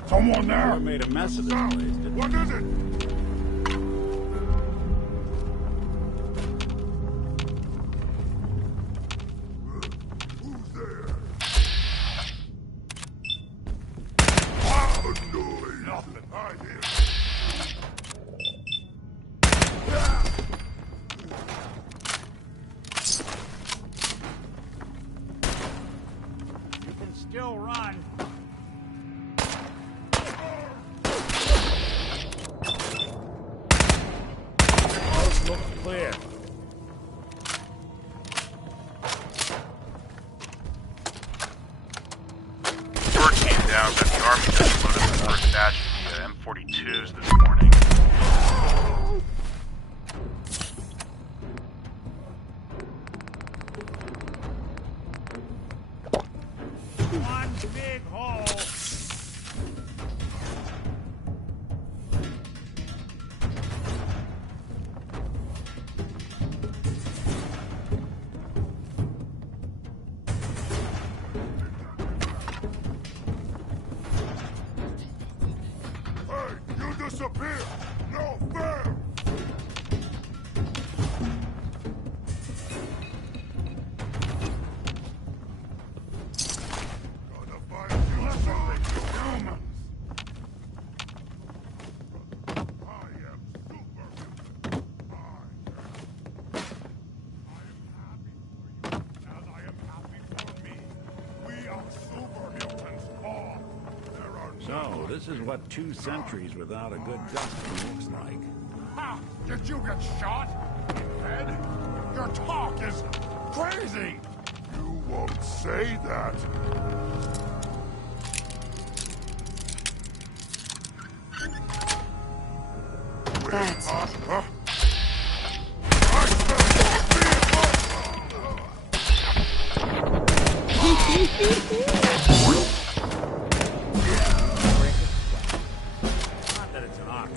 Someone there! We made a mess of this place, didn't we? What is it? Who's there? Loud noise! Nothing. I hear. You can still run. Looks clear. Word came down that the Army just loaded the first batch of the M42s this morning. One big hole. Disappear! No fair! Gonna find you soon, humans! I am super. And I am happy for me. We are super mutants, all. There are So, this is what 2 centuries without a good dustbin looks like. Ha! Did you get shot? Ed? Your talk is crazy! You won't say that. That's it. Huh? Not that it's an arc.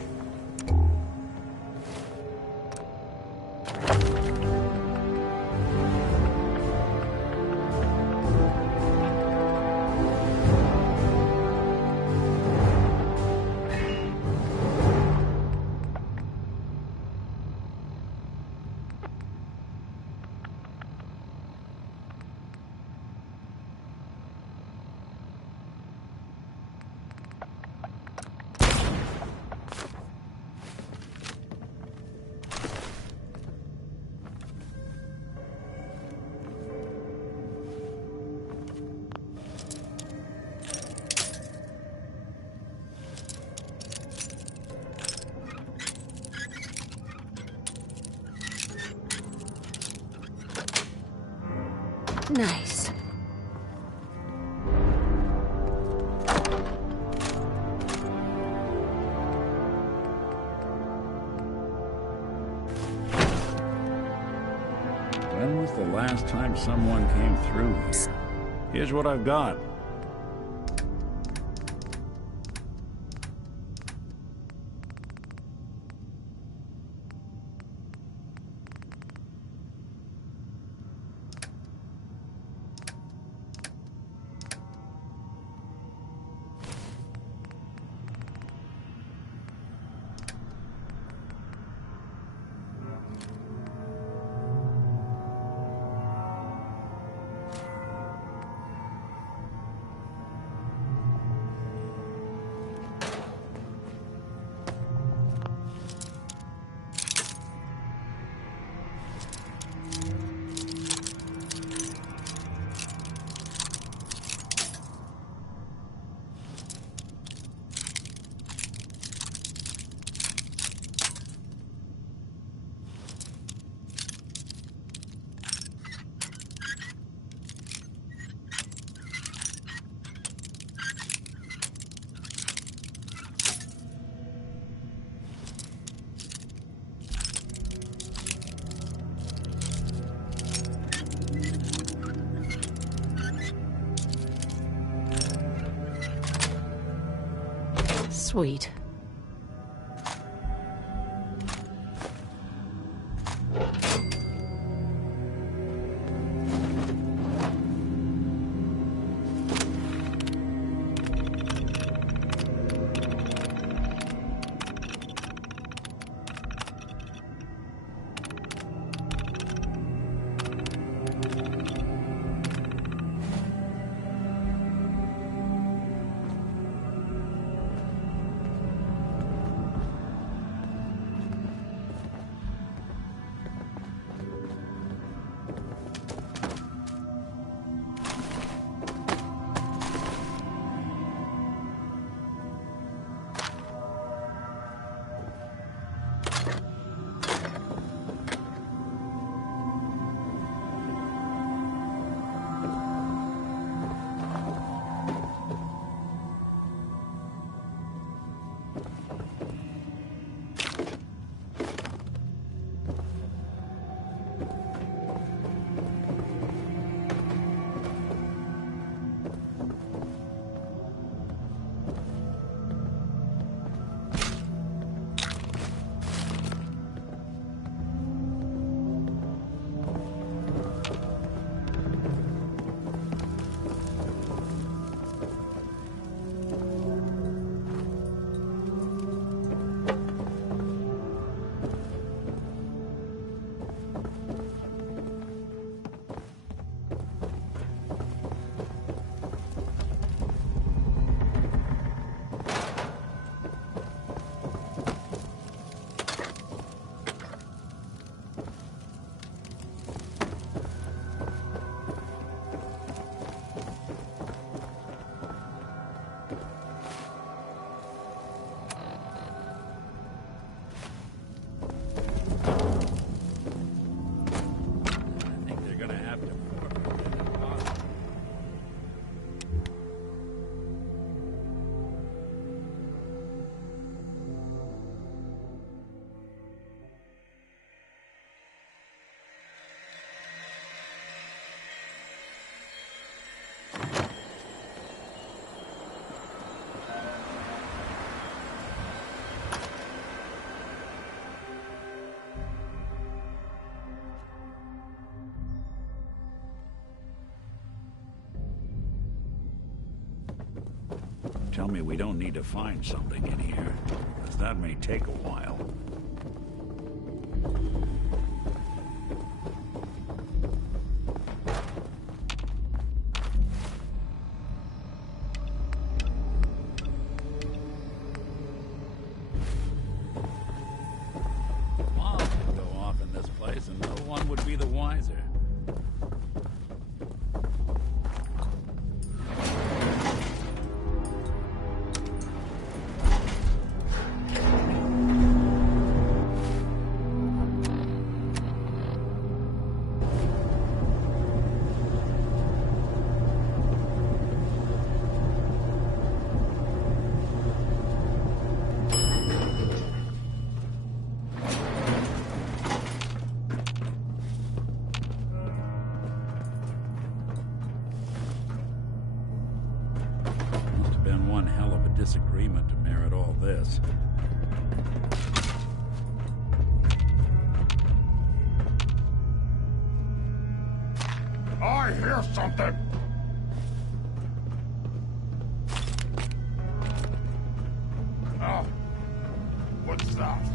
Nice. When was the last time someone came through here? Here's what I've got. Sweet. Tell me we don't need to find something in here, because that may take a while. Bombs would go off in this place and no one would be the wiser. One hell of a disagreement to merit all this. I hear something! Oh, what's that?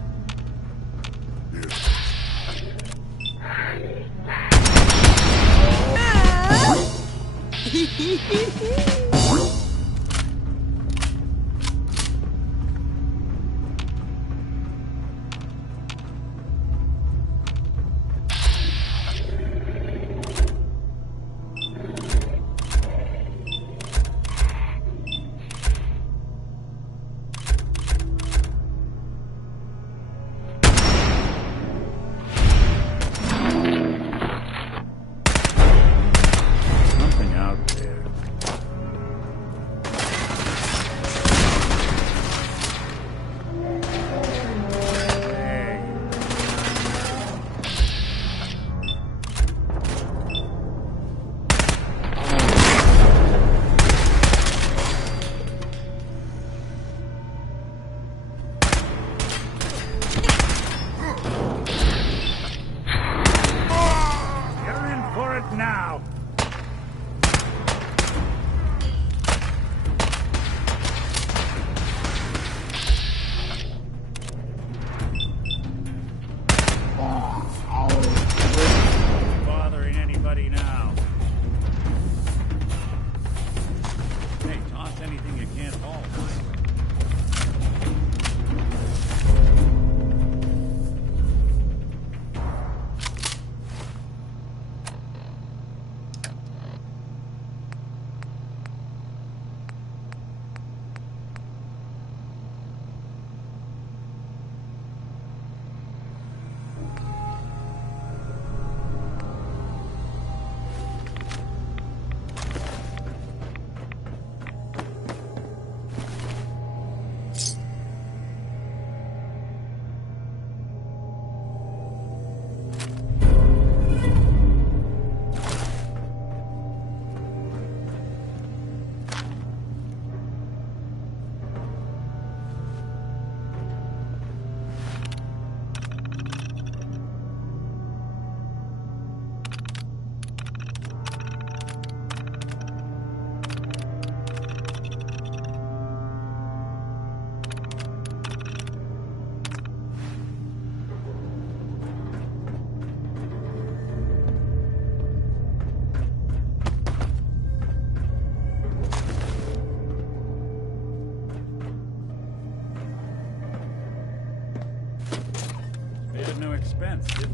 expense, did they?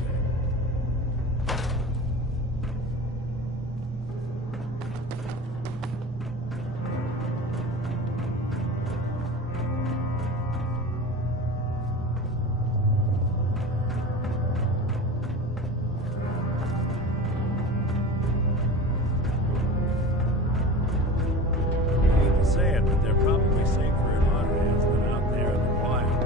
I hate to say it, but they're probably safer in our hands than out there in the wild.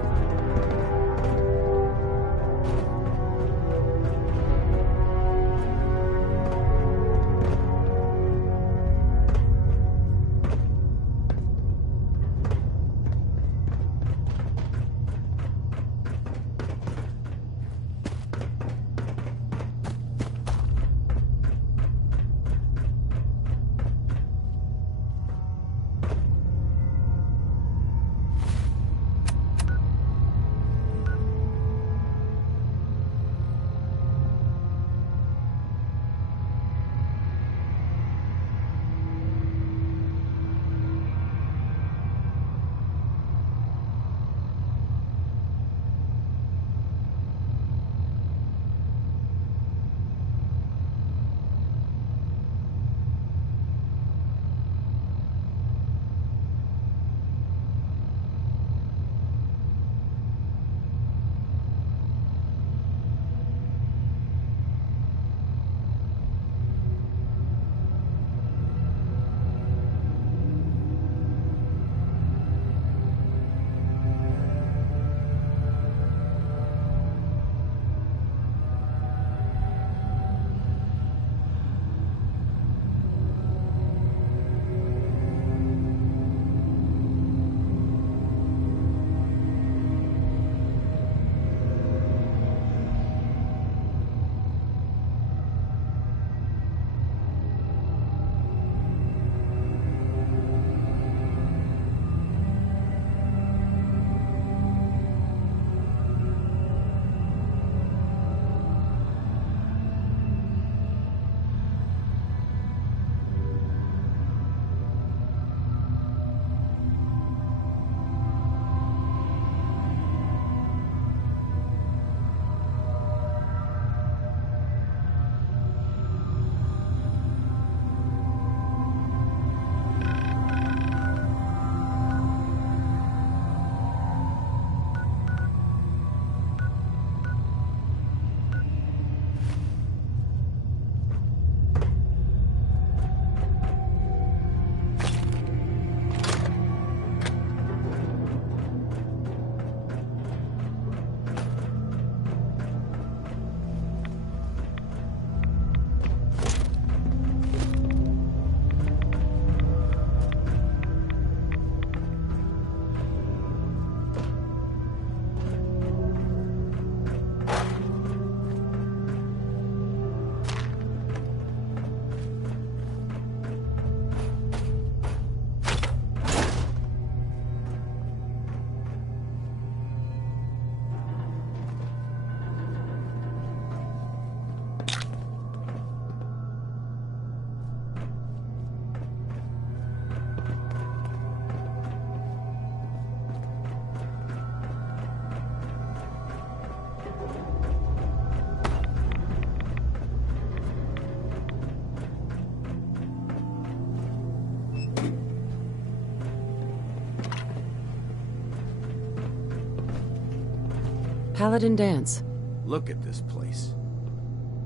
Paladin Dance. Look at this place.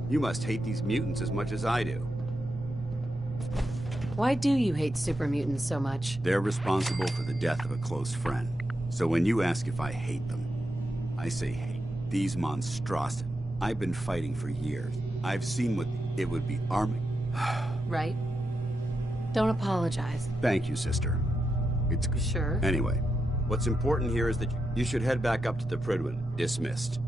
You must hate these mutants as much as I do. Why do you hate super mutants so much? They're responsible for the death of a close friend. So when you ask if I hate them, I say hate. These monstrosities. I've been fighting for years. I've seen what it would be arming. Right? Don't apologize. Thank you, sister. It's sure. Anyway, what's important here is that you should head back up to the Prydwen. Dismissed.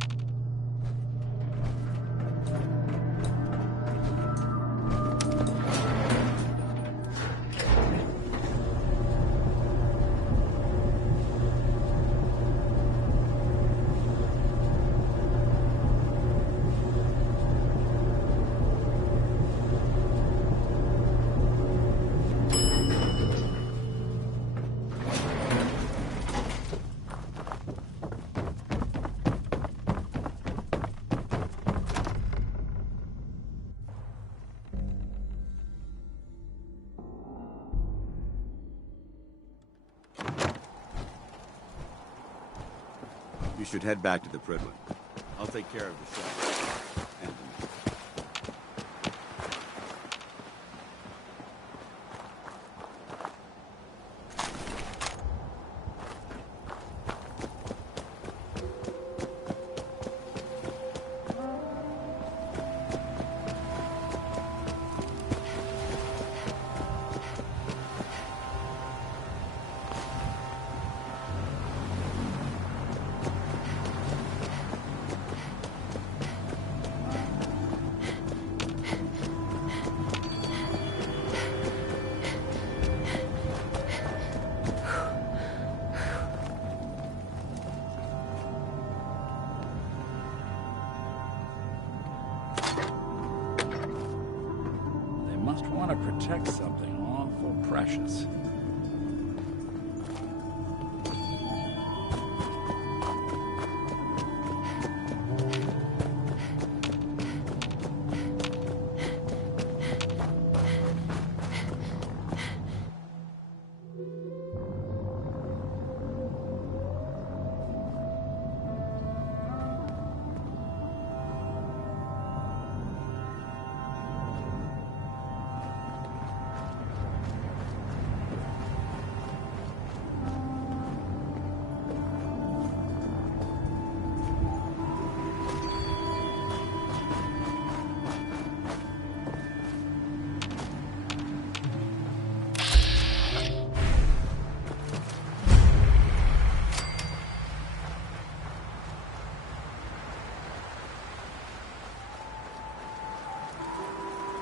You should head back to the Prydwen. I'll take care of the ship. And want to protect something awful precious.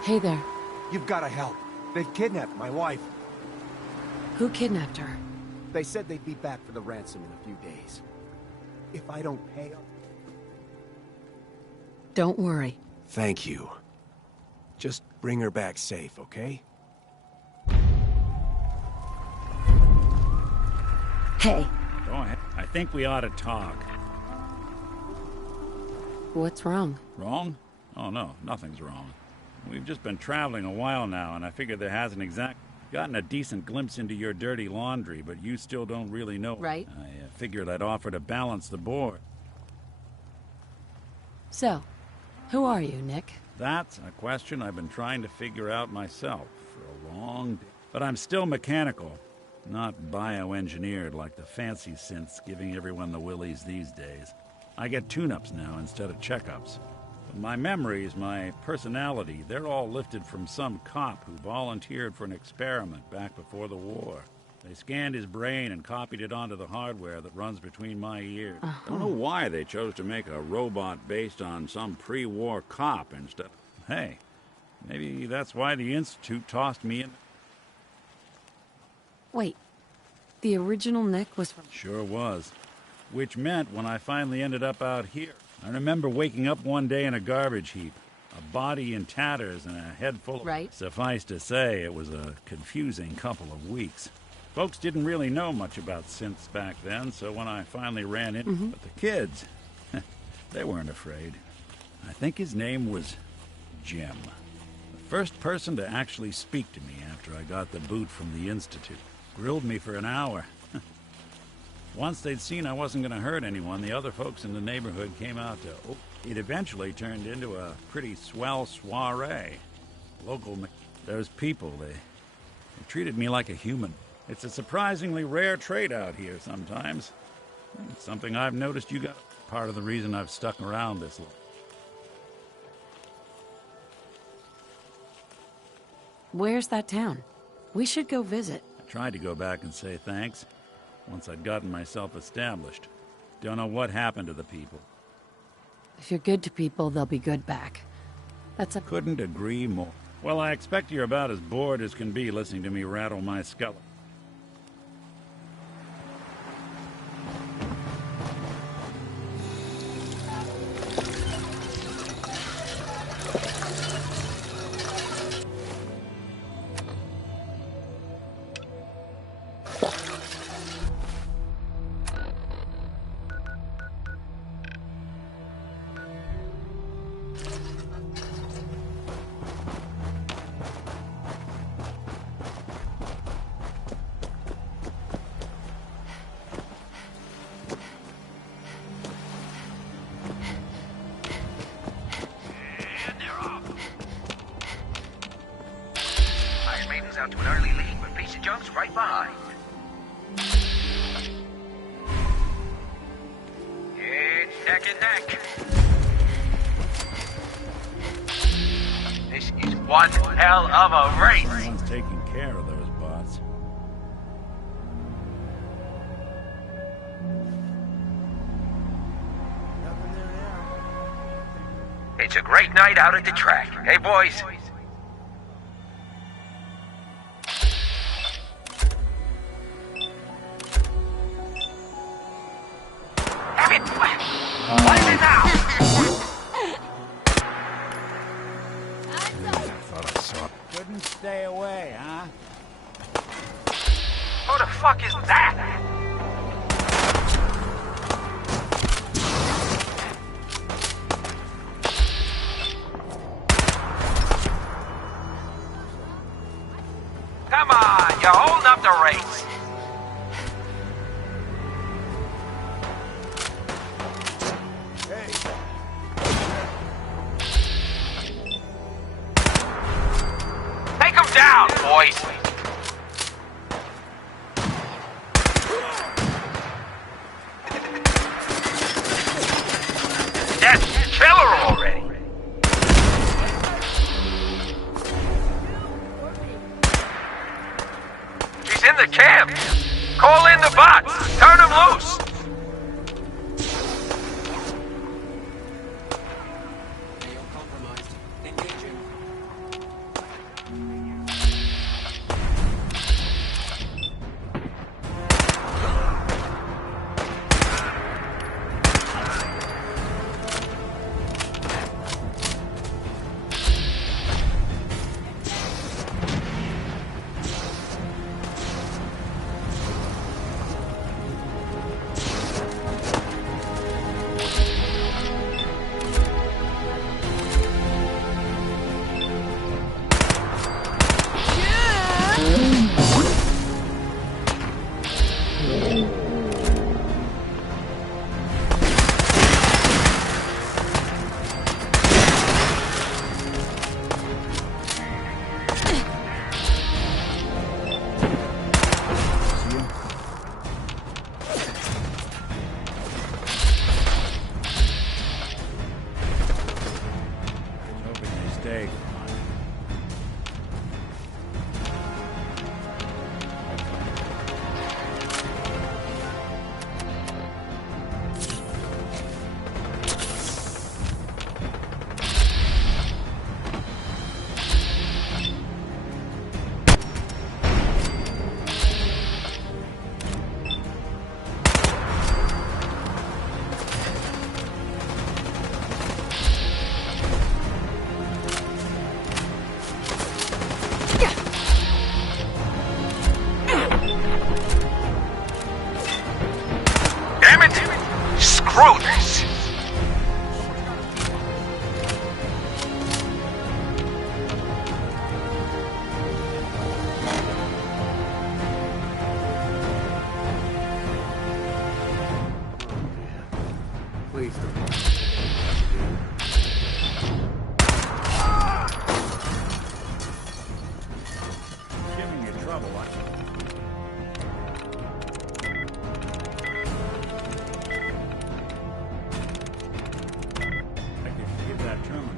Hey there. You've got to help. They've kidnapped my wife. Who kidnapped her? They said they'd be back for the ransom in a few days. If I don't pay them... Don't worry. Thank you. Just bring her back safe, okay? Hey. Go ahead. I think we ought to talk. What's wrong? Wrong? Oh no, nothing's wrong. We've just been traveling a while now, and I figured there hasn't exactly gotten a decent glimpse into your dirty laundry, but you still don't really know. Right. I figured I'd offer to balance the board. So, who are you, Nick? That's a question I've been trying to figure out myself for a long day. But I'm still mechanical, not bioengineered like the fancy synths giving everyone the willies these days. I get tune-ups now instead of checkups. My memories, my personality, they're all lifted from some cop who volunteered for an experiment back before the war. They scanned his brain and copied it onto the hardware that runs between my ears. Don't know why they chose to make a robot based on some pre-war cop instead. Hey, maybe that's why the Institute tossed me in. Wait, the original Nick was from... Sure was. Which meant when I finally ended up out here, I remember waking up one day in a garbage heap, a body in tatters and a head full of... Right. Suffice to say, it was a confusing couple of weeks. Folks didn't really know much about synths back then, so when I finally ran in... But the kids, they weren't afraid. I think his name was Jim. The first person to actually speak to me after I got the boot from the Institute. Grilled me for an hour. Once they'd seen I wasn't going to hurt anyone, the other folks in the neighborhood came out to... Oh, it eventually turned into a pretty swell soiree. Those people, they treated me like a human. It's a surprisingly rare trait out here sometimes. It's something I've noticed you got. Part of the reason I've stuck around this long. Where's that town? We should go visit. I tried to go back and say thanks. Once I'd gotten myself established. Don't know what happened to the people. If you're good to people, they'll be good back. That's a... Couldn't agree more. Well, I expect you're about as bored as can be listening to me rattle my skull. neck and neck. This is one hell of a race. Someone's taking care of those bots. It's a great night out at the track. Hey, boys. Damn it! What is it now? I thought I saw it. Couldn't stay away, huh? Who the fuck is that? Come on, you're holding up the race. Take him down, boys. That's killer already. He's in the camp. Call in the bots. Turn him loose. Stay. Damn it! Screw this! Please don't. Giving you trouble, I could give that terminal.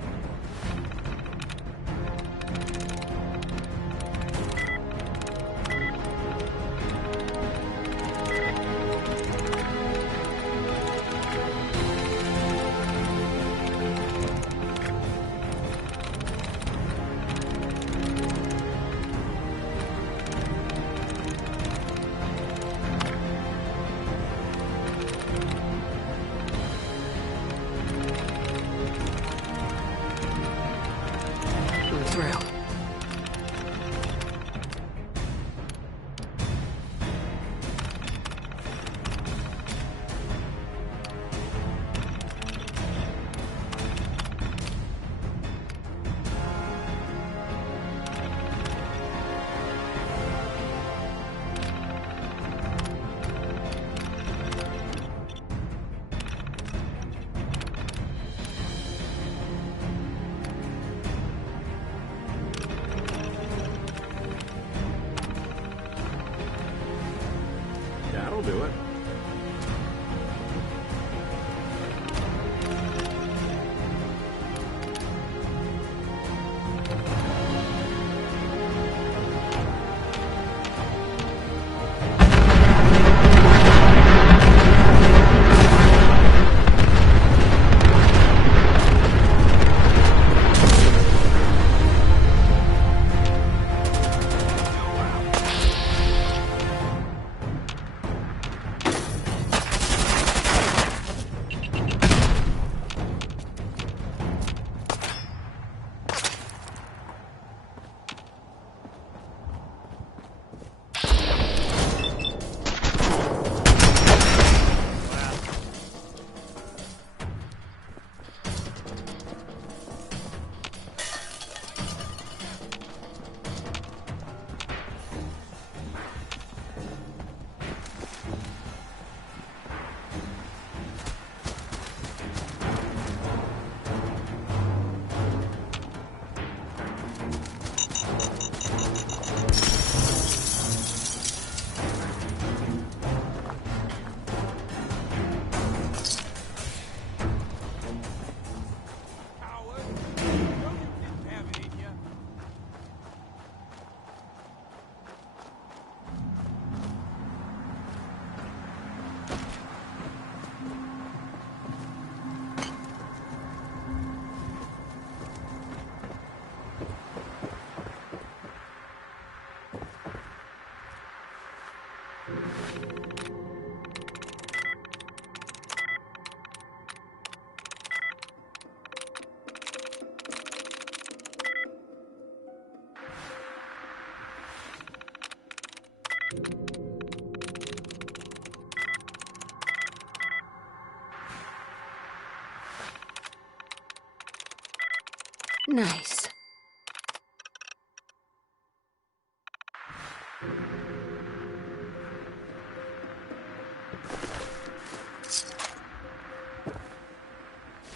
Nice.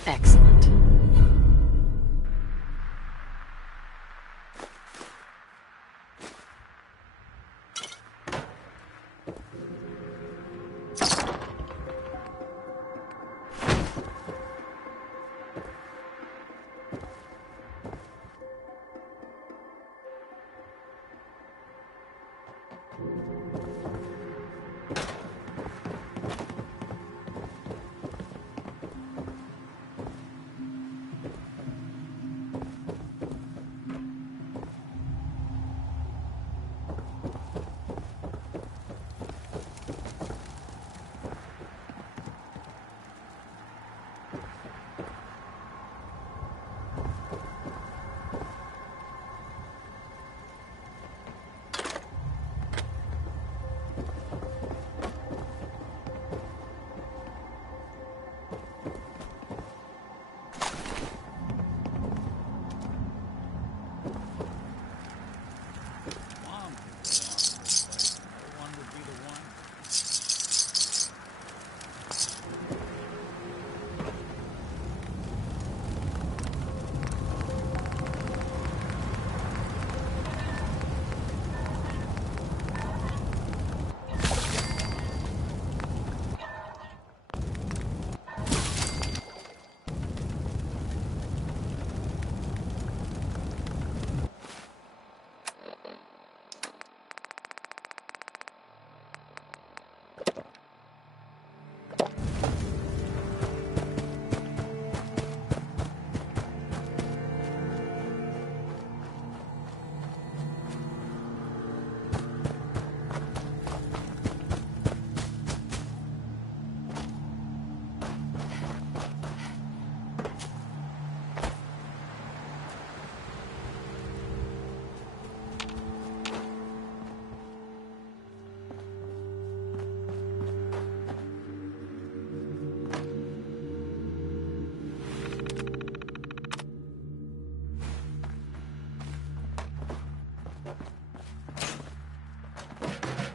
Excellent.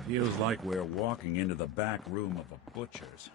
Feels like we're walking into the back room of a butcher's.